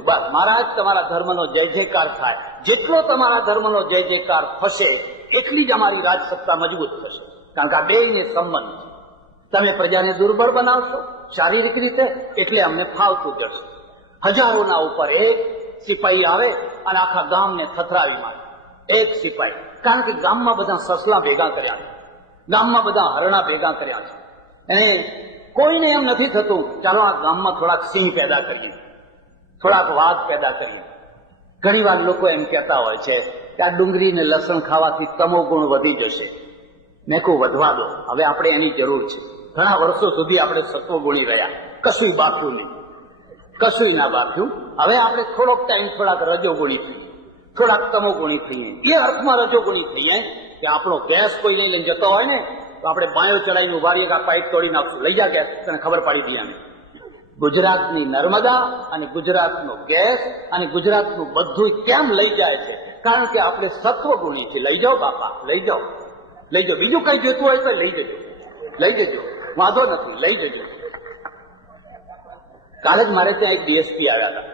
બસ મહારાજ તમારા ધર્મનો જય જયકાર થાય. જેટલો તમારા ધર્મનો જય જયકાર થશે એટલી જ અમારી રાજસત્તા મજબૂત થશે. કારણ કે આ બેયને સંબંધ છે. તમે પ્રજાને દુર્બળ બનાવશો શારીરિક રીતે એટલે અમને ફાવતું જશે. હજારોના ઉપર એક સિપાહી આવે અને આખા ગામને થથરાવી મારે. એક સિપાહી. કારણ કે ગામમાં બધા સસલા ભેગા કર્યા છે, ગામમાં બધા હરણા ભેગા કર્યા છે. અને કોઈને એમ નથી થતું ચાલો આ ગામમાં થોડાક સિંહ પેદા કરીએ, થોડાક વાઘ પેદા કરીએ. ઘણી વાર લોકો એમ કહેતા હોય છે કે આ ડુંગળી ને લસણ ખાવાથી તમો ગુણ વધી જશે. મેં કહું વધવા દો, હવે આપણે એની જરૂર છે. ઘણા વર્ષો સુધી આપણે સત્વગુણી રહ્યા, કશું બાક્યું નહીં. કશું ના બાક્યું. હવે આપણે થોડોક ટાઈમ થોડાક રજોગુણી થઈએ, થોડાક તમોગુણી થઈએ. એ અર્થમાં રજોગુણી થઈએ કે આપણો ગેસ કોઈ નહીં લઈને જતો હોય ને તો આપણે બાયો ચડાવીને ઉભા રહીએ કે આ પાઇપ તોડી નાખશું, લઈ જા ગેસ, તને ખબર પાડી દઈએ અમે. ગુજરાતની નર્મદા અને ગુજરાતનો ગેસ અને ગુજરાતનું બધું કેમ લઈ જાય છે? કારણ કે આપણે સત્વગુણી છે. લઈ જાઓ બાપા, લઈ જાઓ, લઈ જાઓ. બીજું કઈ જોતું હોય તો લઈ જજો, લઈ જજો, વાંધો નથી, લઈ જજો. કાલે જ મારે ત્યાં એક ડીએસપી આવ્યા હતા.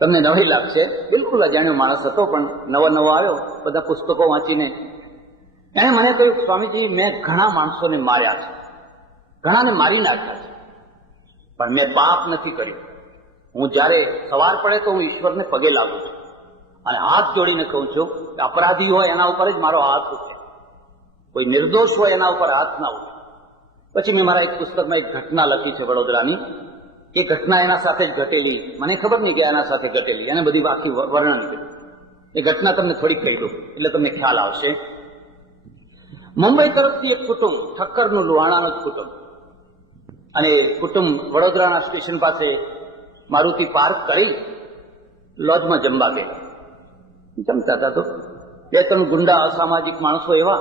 તમને નવી લાગશે, બિલકુલ અજાણ્યો માણસ હતો, પણ નવો આવ્યો, બધા પુસ્તકો વાંચીને. એણે મને કહ્યું, સ્વામીજી, મેં ઘણા માણસોને માર્યા છે, ઘણાને મારી નાખ્યા છે, પણ મેં પાપ નથી કર્યું. હું જયારે સવાર પડે તો હું ઈશ્વરને પગે લાગુ છું અને હાથ જોડીને કહું છું કે અપરાધી હોય એના ઉપર જ મારો હાથ ઉઠે, કોઈ નિર્દોષ હોય એના ઉપર હાથ ના ઉઠે. પછી મેં મારા એક પુસ્તકમાં એક ઘટના લખી છે વડોદરાની. એ ઘટના એના સાથે જ ઘટેલી, મને ખબર નહીં કે એના સાથે ઘટેલી, એને બધી આખી વર્ણન કર્યું. એ ઘટના તમને થોડીક કહી દઉં એટલે તમને ખ્યાલ આવશે. મુંબઈ તરફથી એક કુટુંબ, ઠક્કરનું લુહાણાનું જ કુટુંબ, અને કુટુંબ વડોદરાના સ્ટેશન પાસે મારુતિ પાર્ક કરી લોજમાં જમવા ગયા. જમતા હતા તો બે ત્રણ ગુંડા અસામાજિક માણસો એવા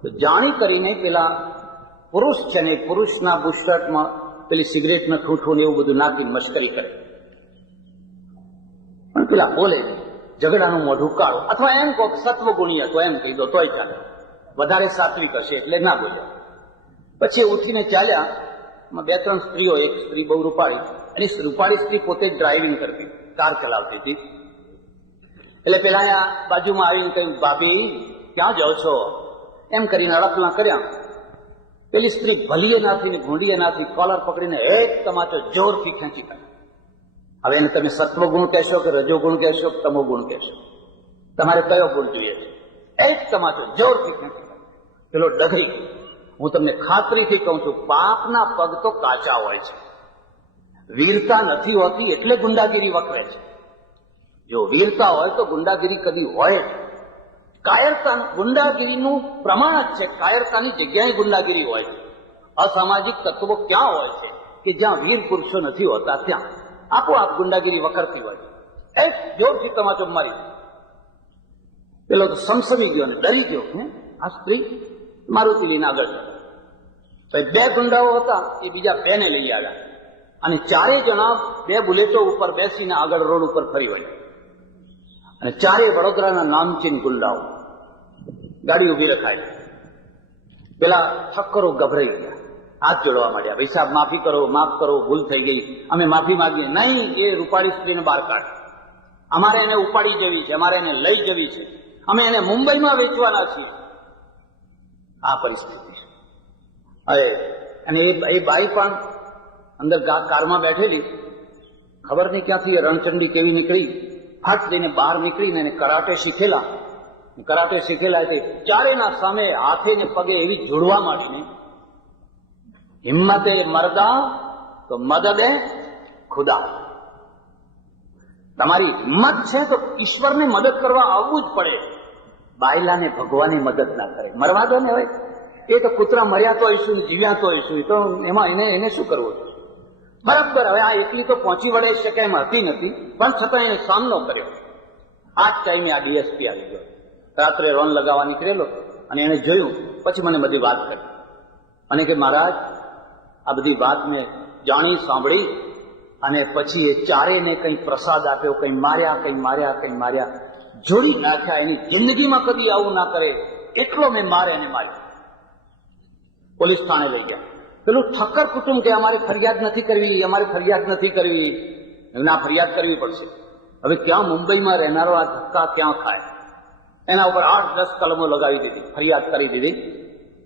તો જાણી કરીને પેલા પુરુષ છે ને પુરુષના બુશર્ટમાં પેલી સિગરેટના ઠૂઠું ને એવું બધું નાખીને મશ્કરી કરે. પણ પેલા બોલે ઝઘડાનું મોઢું કાળું, અથવા એમ કહો સત્વગુણી હતો એમ કહી દો તોય ચાલે, વધારે સાત્વિક હશે એટલે ના બોલ્યા. પછી ઉઠીને ચાલ્યા. બે ત્રણ સ્ત્રીઓ, એક સ્ત્રી બહુ રૂપાળી, અને રૂપાળી સ્ત્રી પોતે જ ડ્રાઇવિંગ કરતી, કાર ચલાવતી હતી. એટલે પેલા અહીંયા બાજુમાં આવીને કહ્યું, ભાભી ક્યાં જાઓ છો? એમ કરીને અડકલા કર્યા. પેલી સ્ત્રી ભલીએ નાથી ને ભૂંડીએ નાથી કોલર પકડીને એક તમાચો જોરથી ખેંચી કાઢ્યો. હવે એને તમે સત્વગુણ કહેશો કે રજોગુણ કહેશો કે તમોગુણ કહેશો? તમારે કયો ગુણ જોઈએ છે? એક તમાચો જોરથી ખેંચી કાઢ્યો. પેલો ડઘરી. હું તમને ખાતરીથી કહું છું, પાપના પગ તો કાચા હોય છે. વીરતા નથી હોતી એટલે ગુંડાગીરી વકરે છે. જો વીરતા હોય તો ગુંડાગીરી કદી હોય જ. કાયરતા ગુંડાગીરીનું પ્રમાણ જ છે. કાયરતાની જગ્યાએ ગુંડાગીરી હોય છે. અસામાજિક તત્વો ક્યાં હોય છે કે જ્યાં વીર પુરુષો નથી હોતા, ત્યાં આપોઆપ ગુંડાગીરી વકરતી હોય છે. એક જોરથી તમાચો મારી. પેલો તો સમસમી ગયો ને ડરી ગયો. આ સ્ત્રી મારુતિ લઈને આગળ જતા. બે ગુંડાઓ હતા, એ બીજા બેને લઈ આવ્યા અને ચારેય જણા બે બુલેટો ઉપર બેસીને આગળ રોડ ઉપર ફરી વળ્યા. અને ચારેય વડોદરાના નામચીન ગુંડાઓ. ગાડી ઉભી રખાય. પેલા ઠક્કરો ગભરાઈ ગયા, હાથ જોડવા માંડ્યા. ભાઈ સાહેબ માફી કરો, માફ કરો, ભૂલ થઈ ગઈ, અમે માફી માંગીએ. નહીં, એ રૂપાળી સ્ત્રીને બહાર કાઢ. અમારે એને ઉપાડી જવી છે, અમારે એને લઈ જવી છે, અમે એને મુંબઈમાં વેચવાના છીએ. આ પરિસ્થિતિ છે. હવે અને એ બાઈ પણ અંદર કારમાં બેઠેલી, ખબર નહીં ક્યાંથી એ રણચંડી કેવી નીકળી, ફાટ દઈને બહાર નીકળીને એને કરાટે શીખેલા એટલે ચારેના સામે હાથે ને પગે એવી જોડવા માંડીને, હિમ્મતે મરદા તો મદદે ખુદા. તમારી હિંમત છે તો ઈશ્વરને મદદ કરવા આવવું જ પડે. બાયલાને ભગવાનની મદદ ના કરે, મરવા દો ને. હોય એ તો કૂતરા મર્યા તો હશું, જીવ્યા તો હશું, તો એમાં એને શું કરવું? બરાબર. હવે આ એકલી તો પહોંચી વળે શકે એમ હતી નથી, પણ છતાં એને સામનો કર્યો. આ જ ટાઈમે આ ડીએસપી આવી ગયો. રાત્રે રોન લગાવવા નીકળેલો અને એને જોયું. પછી મને બધી વાત કરી અને કે મહારાજ, આ બધી વાત મેં જાણી સાંભળી અને પછી એ ચારેયને કંઈ પ્રસાદ આપ્યો, કંઈ માર્યા, જોડી નાખ્યા. એની જિંદગીમાં કદી આવું ના કરે એટલો મેં મારે એને માર્યો. પોલીસ થાણે લઈ ગયા. પેલું ઠક્કર કુટુંબ કે અમારે ફરિયાદ નથી કરવી. ના, ફરિયાદ કરવી પડશે. હવે ક્યાં મુંબઈમાં રહેનારો આ ધક્કા ક્યાં ખાય? એના ઉપર 8-10 કલમો લગાવી દીધી, ફરિયાદ કરી દીધી.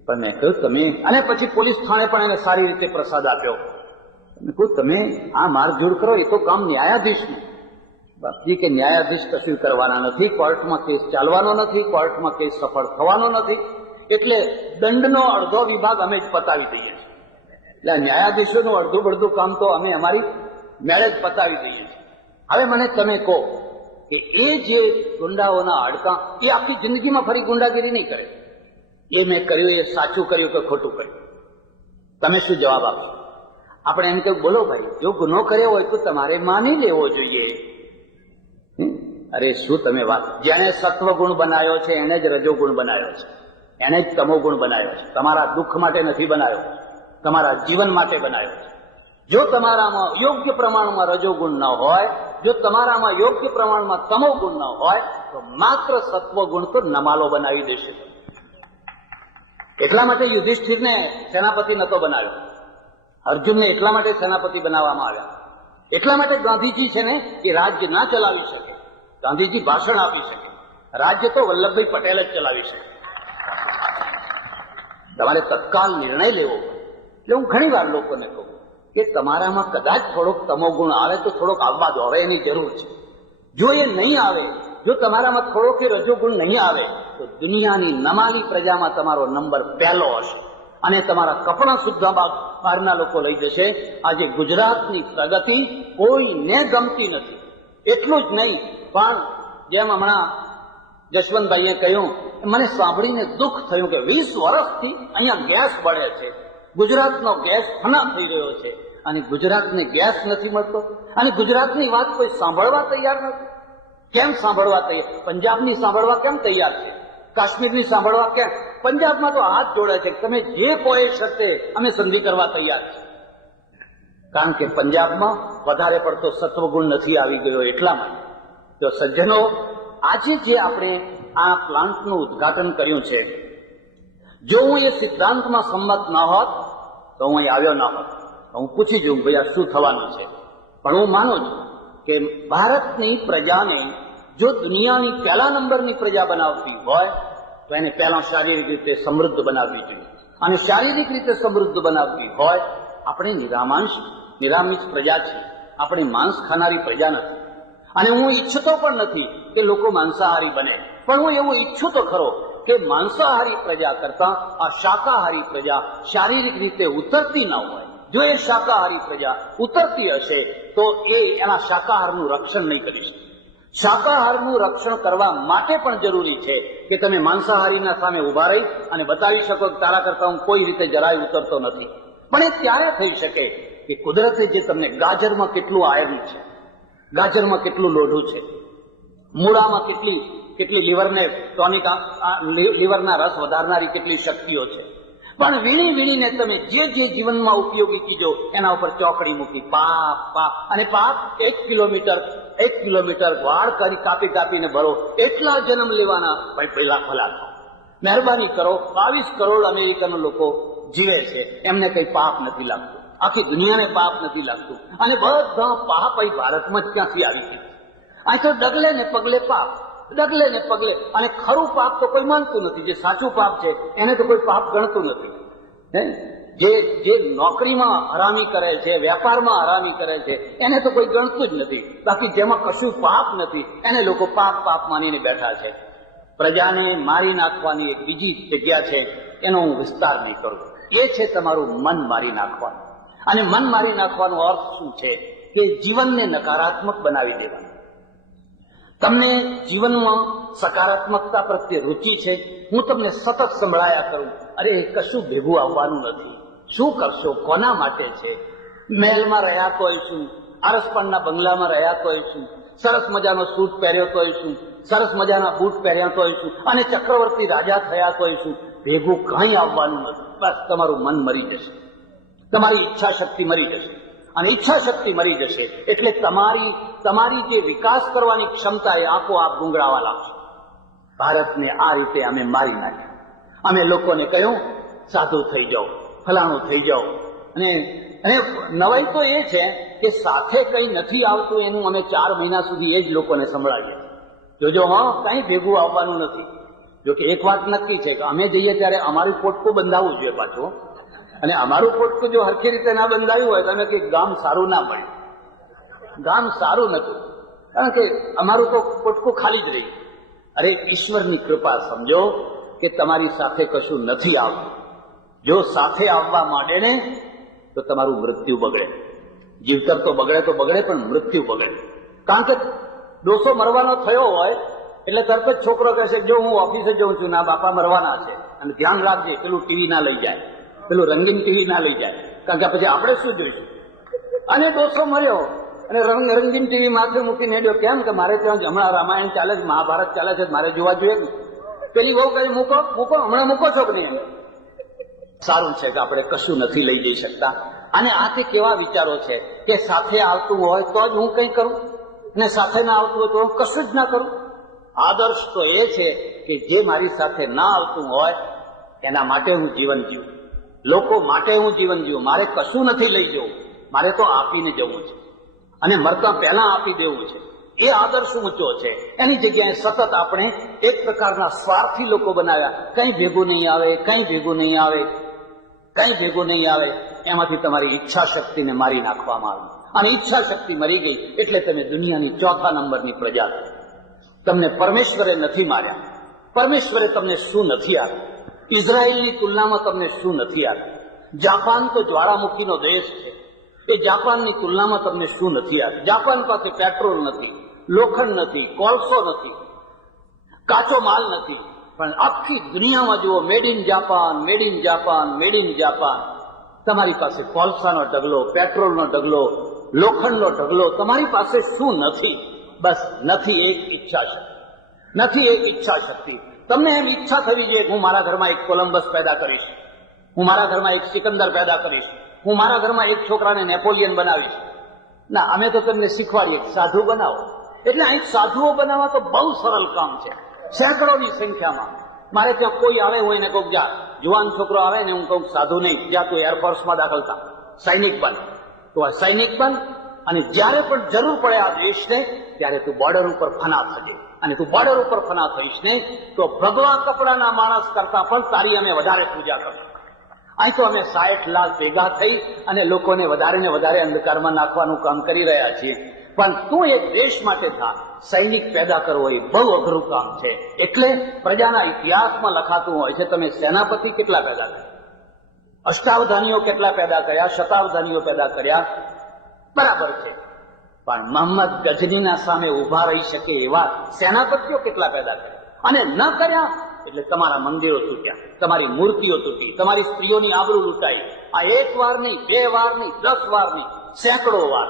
પણ મેં કહ્યું તમે, અને પછી પોલીસ થાણે પણ એને સારી રીતે પ્રસાદ આપ્યો. મેં કહ્યું તમે આ મારઝૂડ કરો એ તો કામ ન્યાયાધીશનું. બાપજી કે ન્યાયાધીશ કશું કરવાના નથી, કોર્ટમાં કેસ ચાલવાનો નથી, કોર્ટમાં કેસ સફળ થવાનો નથી, એટલે દંડનો અડધો વિભાગ અમે જ પતાવી દઈએ છીએ. એટલે ન્યાયાધીશોનું અડધું કામ તો અમે અમારી મેળે જ પતાવી દઈએ છીએ. હવે મને તમે કહો કે એ જે ગુંડાઓના હાડકાં, એ આખી જિંદગીમાં ફરી ગુંડાગીરી નહીં કરે. એ મેં કર્યું એ સાચું કર્યું કે ખોટું કર્યું? તમે શું જવાબ આપો? આપણે એમ કહ્યું બોલો ભાઈ, જો ગુનો કર્યો હોય તો તમારે માની લેવો જોઈએ. અરે શું તમે વાત, જેને સત્વગુણ બનાવ્યો છે એને જ રજોગુણ બનાવ્યો છે, એને જ તમોગુણ બનાવ્યો છે. તમારા દુઃખ માટે નથી બનાવ્યો, તમારા જીવન માટે બનાવ્યો છે. જો તમારામાં યોગ્ય પ્રમાણમાં રજોગુણ ન હોય, જો તમારામાં યોગ્ય પ્રમાણમાં તમોગુણ ન હોય, તો માત્ર સત્વગુણ તો નમાલો બનાવી દેશે. એટલા માટે યુધિષ્ઠિરને સેનાપતિ નતો બનાવ્યો, અર્જુનને એટલા માટે સેનાપતિ બનાવવામાં આવ્યા. એટલા માટે ગાંધીજી છે ને એ રાજ્ય ના ચલાવી શકે, ગાંધીજી ભાષણ આપી શકે, રાજ્ય તો વલ્લભભાઈ પટેલ જ ચલાવી શકે. તમારે તત્કાલ નિર્ણય લેવો. એટલે હું ઘણી વાર લોકોને કહું કે તમારામાં કદાચ થોડોક તમોગુણ આવે તો થોડોક આવવા દો, હવે એની જરૂર છે. જો એ નહીં આવે, જો તમારામાં થોડોક એ રજોગુણ નહીં આવે, તો દુનિયાની નમાલી પ્રજામાં તમારો નંબર પહેલો હશે અને તમારા કપડા સુદ્ધા બહારના લોકો લઈ જશે. આજે ગુજરાતની પ્રગતિ કોઈને ગમતી નથી. એટલું જ નહીં, પણ જેમ હમણાં જશવંતભાઈએ કહ્યું, મને સાંભળીને દુઃખ થયું કે 20 વર્ષથી અહીંયા ગેસ બળે છે, ગુજરાતનો ગેસ ફના થઈ રહ્યો છે અને ગુજરાતને ગેસ નથી મળતો અને ગુજરાતની વાત કોઈ સાંભળવા તૈયાર નથી. કેમ સાંભળવા તૈયાર? પંજાબની સાંભળવા કેમ તૈયાર છે? કાશ્મીરની સાંભળવા કેમ? પંજાબમાં તો હાથ જોડે છે, તમે જે કહો એ શરતે અમે સંધિ કરવા તૈયાર છે. કારણ કે પંજાબમાં વધારે પડતો સત્વગુણ નથી આવી ગયો. એટલા માટે જો સજ્જનો, આજે જે આપણે આ પ્લાન્ટનું ઉદ્ઘાટન કર્યું છે, જો હું એ સિદ્ધાંતમાં સંમત ન હોત તો હું અહીં આવ્યો ન હોત. હું પૂછી જોઉં ભાઈ આ શું થવાનું છે. પણ હું માનું છું કે ભારતની પ્રજાને જો દુનિયાની પહેલા નંબરની પ્રજા બનાવતી હોય તો એને પહેલા શારીરિક રીતે સમૃદ્ધ બનાવવી જોઈએ. અને શારીરિક રીતે સમૃદ્ધ બનાવવી હોય, આપણે નિરામિષ પ્રજા છીએ, આપણે માંસ ખાનારી પ્રજા નથી. અને હું ઈચ્છતો પણ નથી કે લોકો માંસાહારી બને, પણ હું એવું ઈચ્છું તો ખરો કે માંસાહારી પ્રજા કરતા આ શાકાહારી પ્રજા શારીરિક રીતે ઉતરતી ન હોય. જો એ શાકાહારી પ્રજા ઉતરતી હશે તો એ એના શાકાહારનું રક્ષણ નહીં કરી શકે. શાકાહારનું રક્ષણ કરવા માટે પણ જરૂરી છે કે તમે માંસાહારીના સામે ઉભા રહી અને બતાવી શકો કે તારા કરતા હું કોઈ રીતે જરાય ઉતરતો નથી. પણ એ ત્યારે થઈ શકે કે કુદરતે જે તમને ગાજરમાં કેટલું આયર્ન છે, ગાજરમાં કેટલું લોઢું છે, મૂળામાં કેટલી લીવરને ટોનિક, લીવરના રસ વધારનારી કેટલી શક્તિઓ છે. પણ વીણીને તમે જે જીવનમાં ઉપયોગી ચીજો એના ઉપર ચોકડી મૂકી, પાપ અને પાપ 1 કિલોમીટર વાળ કરી કાપીને ભરો, એટલા જન્મ લેવાના પેલા ભલા થાઓ. મહેરબાની કરો, 22 કરોડ અમેરિકન લોકો જીવે છે, એમને કઈ પાપ નથી લાગતું, આખી દુનિયાને પાપ નથી લાગતું. અને બધા પાપ અહીં ભારતમાં જ ક્યાંથી આવી છે? અહીં તો ડગલે ને પગલે પાપ, ડગલે ને પગલે. અને ખરું પાપ તો કોઈ માનતું નથી. જે સાચું પાપ છે એને તો કોઈ પાપ ગણતું નથી. જે નોકરીમાં હરામી કરે છે, વેપારમાં હરામી કરે છે, એને તો કોઈ ગણતું જ નથી. બાકી જેમાં કશું પાપ નથી એને લોકો પાપ માનીને બેઠા છે. પ્રજાને મારી નાખવાની એક બીજી જગ્યા છે, એનો હું વિસ્તાર નહીં કરું. એ છે તમારું મન મારી નાખવાનું. અને મન મારી નાખવાનો અર્થ શું છે? કે જીવનને નકારાત્મક બનાવી દેવાનું. તમને જીવનમાં સકારાત્મકતા પ્રત્યે રુચિ છે, હું તમને સતત સંભળાયા કરું, અરે કશું ભેગું આવવાનું નથી, શું કરશો, કોના માટે છે? મહેલમાં રહ્યા તોય શું, આરસપણના બંગલામાં રહ્યા તોય શું, સરસ મજાનો સૂટ પહેર્યો તોય શું, સરસ મજાના બૂટ પહેર્યા તોય શું, અને ચક્રવર્તી રાજા થયા તોય શું, ભેગું કંઈ આવવાનું નથી. બસ તમારું મન મરી જશે, તમારી ઈચ્છા શક્તિ મરી જશે. અને ઈચ્છા શક્તિ મરી જશે એટલે તમારી જે વિકાસ કરવાની ક્ષમતા એ આપોઆપ ગુંગળાવા લાગશે. ભારતને આ રીતે અમે મારી નાખ્યા. અમે લોકોને કહ્યું સાધુ થઈ જાઓ, ફલાણું થઈ જાઓ. અને નવાઈ તો એ છે કે સાથે કંઈ નથી આવતું એનું અમે 4 મહિના સુધી એ જ લોકોને સંભળાવીએ. જોજો કંઈ ભેગું આવવાનું નથી. જોકે એક વાત નક્કી છે કે અમે જઈએ ત્યારે અમારું પોટકું બંધાવવું જોઈએ પાછું. અને અમારું પોટકું જો હરખી રીતે ના બંધાયું હોય તો અમે કે ગામ સારું ના મળ્યું, ગામ સારું નતું, કારણ કે અમારું તો પોટકું ખાલી જ રહ્યું. અરે ઈશ્વરની કૃપા સમજો કે તમારી સાથે કશું નથી આવતું. જો સાથે આવવા માંડે ને તો તમારું મૃત્યુ બગડે. જીવતર તો બગડે પણ મૃત્યુ બગડે. કારણ કે ડોસો મરવાનો થયો હોય એટલે તરત જ છોકરો કહેશે જો હું ઓફિસે જઉં છું, ના બાપા મરવાના છે, અને ધ્યાન રાખજે પેલું ટીવી ના લઈ જાય, પેલું રંગીન ટીવી ના લઈ જાય. કારણ કે પછી આપણે શું જોઈશું? અને દોષો મર્યો અને રંગીન ટીવી માથે મૂકીને હેડ્યો. કેમ કે મારે ત્યાં હમણાં રામાયણ ચાલે છે, મહાભારત ચાલે છે, મારે જોવા જોઈએ ને. પેલી બહુ કહી મૂકો મૂકો, હમણાં મૂકો છો કે નહીં? સારું છે કે આપણે કશું નથી લઈ જઈ શકતા. અને આથી કેવા વિચારો છે કે સાથે આવતું હોય તો જ હું કંઈ કરું, અને સાથે ના આવતું હોય તો હું કશું જ ના કરું. આદર્શ તો એ છે કે જે મારી સાથે ના આવતું હોય એના માટે હું જીવન જીવું, લોકો માટે હું જીવન જીવું. મારે કશું નથી લઈ જવું, મારે તો આપીને જવું છે અને મરતા પહેલા આપી દેવું છે. એ આદર્શ ઊંચો છે. એની જગ્યાએ સતત આપણે એક પ્રકારના સ્વાર્થી લોકો બનાવ્યા. કંઈ ભેગું નહીં આવે, કંઈ ભેગું નહીં આવે, કંઈ ભેગું નહીં આવે. એમાંથી તમારી ઈચ્છા શક્તિને મારી નાખવામાં આવી. અને ઈચ્છા શક્તિ મરી ગઈ એટલે તમે દુનિયાની ચોથા નંબરની પ્રજા છો. તમને પરમેશ્વરે નથી માર્યા. પરમેશ્વરે તમને શું નથી આપ્યું? ઇઝરાયલની તુલનામાં તમને શું નથી આપ્યું? જાપાન તો જ્વાળામુખીનો દેશ છે. એ જાપાનની તુલનામાં તમને શું નથી આપ્યું? જાપાન પાસે પેટ્રોલ નથી, લોખંડ નથી, કોલસો નથી, કાચો માલ નથી. પણ આખી દુનિયામાં જુઓ, made in Japan, made in Japan, made in Japan. તમારી પાસે કોલસાનો ઢગલો, પેટ્રોલનો ઢગલો, લોખંડનો ઢગલો. તમારી પાસે શું નથી? બસ નથી એક ઈચ્છા શક્તિ. નથી એક ઈચ્છા શક્તિ. તમને એમ ઈચ્છા થવી જોઈએ હું મારા ઘરમાં એક કોલંબસ પેદા કરીશ, હું મારા ઘરમાં એક સિકંદર પેદા કરીશ, હું મારા ઘરમાં એક છોકરાને નેપોલિયન બનાવીશ. ના, અમે તો તમને શીખવાડીએ સાધુ બનાવો. એટલે અહીં સાધુઓ બનાવવા તો બહુ સરળ કામ છે, સેંકડોની સંખ્યામાં. મારે ત્યાં કોઈ આવે, હું એને કહું જા, જુવાન છોકરો આવે ને હું કહું સાધુ નહીં, જ્યાં તું એરફોર્સમાં દાખલ થા, સૈનિક બન. તો આ સૈનિક બન અને જ્યારે પણ જરૂર પડે આ દેશને ત્યારે તું બોર્ડર ઉપર ફના થજે. અને તું બોર્ડર ઉપર ફના થઈશ ને તો ભગવા કપડાના માણસ કરતા પણ તારી અમે વધારે પૂજા કરશું. અહીં તો અમે 60 લાખ ભેગા થઈ અને લોકોને વધારે ને વધારે અંધકારમાં નાખવાનું કામ કરી રહ્યા છીએ. પણ તું એક દેશ માટે થા. સૈનિક પેદા કરવો એ બહુ અઘરું કામ છે. એટલે પ્રજાના ઇતિહાસમાં લખાતું હોય છે તમે સેનાપતિ કેટલા પેદા કર્યા, અષ્ટાવધાનીઓ કેટલા પેદા કર્યા, શતાવધાનીઓ પેદા કર્યા, બરાબર છે. પણ મોહમ્મદ ગજનીના સામે ઉભા રહી શકે એવા સેનાપતિઓ કેટલા પેદા કર્યા? અને ન કર્યા એટલે તમારા મંદિરો તૂટ્યા, તમારી મૂર્તિઓ તૂટી, તમારી સ્ત્રીઓની આબરૂ લૂંટાઈ. આ 1 વાર નહીં, 2 વાર નહીં, 10 વાર નહીં, સેંકડો વાર.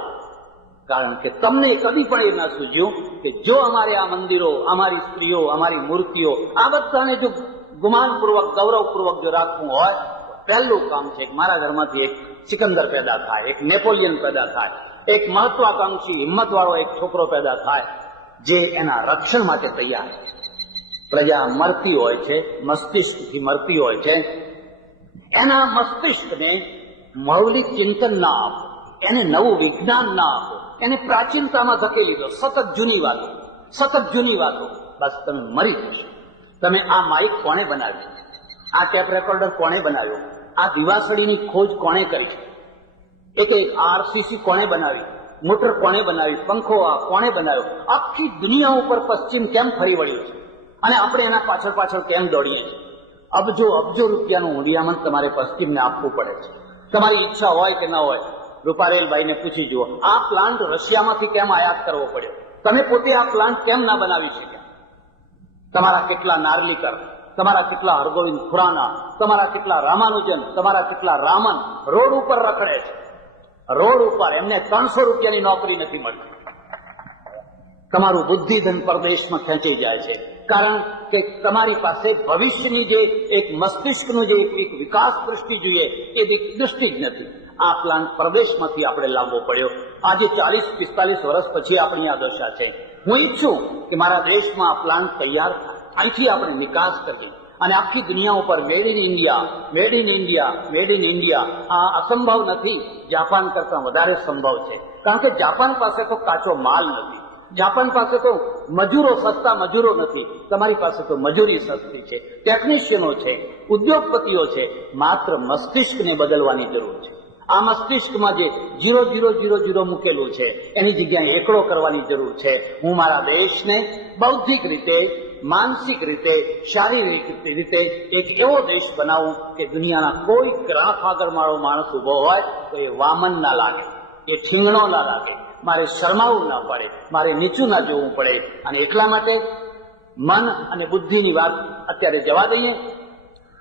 કારણ કે તમને કદી પણ એ ના સૂઝ્યું કે જો અમારે આ મંદિરો, અમારી સ્ત્રીઓ, અમારી મૂર્તિઓ આ બધાને જો ગુમાનપૂર્વક, ગૌરવપૂર્વક જો રાખવું હોય તો પહેલું કામ છે કે મારા ઘરમાંથી એક સિકંદર પેદા થાય, એક નેપોલિયન પેદા થાય, એક મહત્વાકાંક્ષી હિંમતવાળો એક છોકરો પેદા થાય જે એના રક્ષણ માટે તૈયાર છે. પ્રજા મરતી હોય છે, મસ્તિષ્કથી મરતી હોય છે. એના મસ્તિષ્કને મૌલિક ચિંતન ના આપો, એને નવું વિજ્ઞાન ના આપો, એને પ્રાચીનતામાં ધકેલી દો. સતત જૂની વાતો, સતત જૂની વાતો. બસ તમે મરી જશો. તમે આ માઇક કોણે બનાવ્યું? આ ટેપ રેકોર્ડર કોણે બનાવ્યો? આ દિવાસળીની ખોજ કોણે કરી છે? એક આરસીસી કોણે બનાવી? મોટર કોણે બનાવી? પંખો આ કોણે બનાવ્યો? આખી દુનિયા ઉપર પશ્ચિમ કેમ ફરી વળ્યું છે અને આપણે એના પાછળ પાછળ કેમ દોડીએ છીએ? અબજો અબજો રૂપિયાનું ઊંડિયામણ તમારે પશ્ચિમને આપવું પડે છે. તમારી ઈચ્છા હોય કે ન હોય. રૂપારેલભાઈને પૂછી જુઓ, આ પ્લાન્ટ રશિયામાંથી કેમ આયાત કરવો પડ્યો? તમે પોતે આ પ્લાન્ટ કેમ ના બનાવી શક્યા? તમારા કેટલા નાર્લીકર, તમારા કેટલા હરગોવિંદ ખુરાના, તમારા કેટલા રામાનુજન, તમારા કેટલા રામન રોડ ઉપર રખડે છે. રોડ ઉપર એમને 300 રૂપિયાની નોકરી નથી મળતી. તમારું બુદ્ધિધન પરદેશમાં ખેંચી જાય છે. કારણ કે તમારી પાસે ભવિષ્યની જે એક મસ્તિષ્કનું જે એક વિકાસ દૃષ્ટિ જોઈએ એ દૃષ્ટિ જ નથી. આ પ્લાન્ટ પરદેશમાંથી આપણે લાવવો પડ્યો. આજે 40-45 વર્ષ પછી આપણી આ દશા છે. હું ઈચ્છું કે મારા દેશમાં આ પ્લાન્ટ તૈયાર થાય, અહીંથી આપણે નિકાસ કરીએ અને આખી દુનિયા ઉપર made in India, made in India, made in India. આ અસંભવ નથી, જાપાન કરતા વધારે સંભવ છે. કારણ કે જાપાન પાસે તો કાચો માલ નથી, જાપાન પાસે તો મજૂરો, સસ્તા મજૂરો નથી. તમારી પાસે તો મજૂરી સસ્તી છે, ટેકનિશિયનો છે, ઉદ્યોગપતિઓ છે. માત્ર મસ્તિષ્કને બદલવાની જરૂર છે. આ મસ્તિષ્કમાં જે 0-0-0-0 મૂકેલું છે એની જગ્યાએ એકડો કરવાની જરૂર છે. હું મારા દેશને બૌદ્ધિક રીતે, માનસિક રીતે, શારીરિક રીતે એક એવો દેશ બનાવું કે દુનિયાના કોઈ ગ્રાફ આગળ મારો માણસ ઉભો હોય તો એ વામન ના લાગે, એ ઠીંગણો ના લાગે, મારે શરમાવું ના પડે, મારે નીચું ના જોવું પડે. અને એટલા માટે મન અને બુદ્ધિની વાત અત્યારે જવા દઈએ,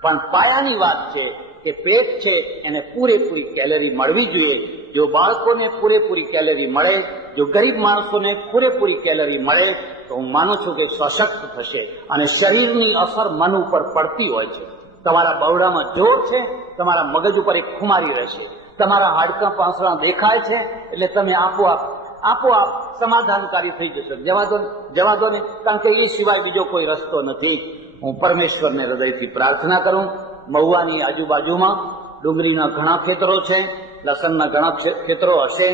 પણ પાયાની વાત છે કે પેટ છે એને પૂરેપૂરી કેલરી મળવી જોઈએ. જો બાળકોને પૂરેપૂરી કેલરી મળે, જો ગરીબ માણસોને પૂરેપૂરી કેલરી મળે તો હું માનું છું કે સશક્ત થશે અને શરીરની અસર મન ઉપર પડતી હોય છે. તમારા બવડામાં જોર છે, તમારા મગજ ઉપર એક ખુમારી રહેશે. તમારા હાડકાં પાંસળા દેખાય છે એટલે તમે આપોઆપ સમાધાનકારી થઈ જશો. જવા દો ને, કારણ કે એ સિવાય બીજો કોઈ રસ્તો નથી. હું પરમેશ્વરને હૃદયથી પ્રાર્થના કરું. મહુવાની આજુબાજુમાં ડુંગળીના ઘણા ખેતરો છે, લસણના ઘણા ખેતરો હશે,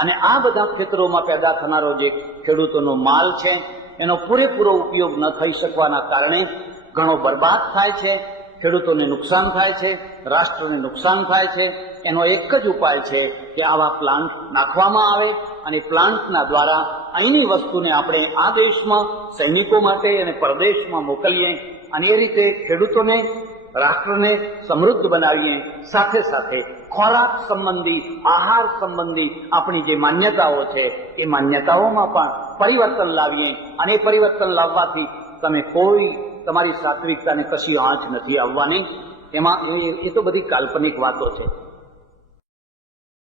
અને આ બધા ખેતરોમાં પેદા થનારો જે ખેડૂતોનો માલ છે એનો પૂરેપૂરો ઉપયોગ ન થઈ શકવાના કારણે ઘણો બરબાદ થાય છે, ખેડૂતોને નુકસાન થાય છે, રાષ્ટ્રને નુકસાન થાય છે. એનો એક જ ઉપાય છે કે આવા પ્લાન્ટ નાખવામાં આવે અને પ્લાન્ટના દ્વારા અહીંની વસ્તુને આપણે આ દેશમાં સૈનિકો માટે અને પરદેશમાં મોકલીએ અને એ રીતે ખેડૂતોને, રાષ્ટ્રને સમૃદ્ધ બનાવીએ. સાથે સાથે ખોરાક સંબંધી, આહાર સંબંધી આપણી જે માન્યતાઓ છે એ માન્યતાઓમાં પણ પરિવર્તન લાવીએ અને એ પરિવર્તન લાવવાથી તમારી સાત્વિકતાને કશી આંચ નથી આવવાની. એમાં એ તો બધી કાલ્પનિક વાતો છે.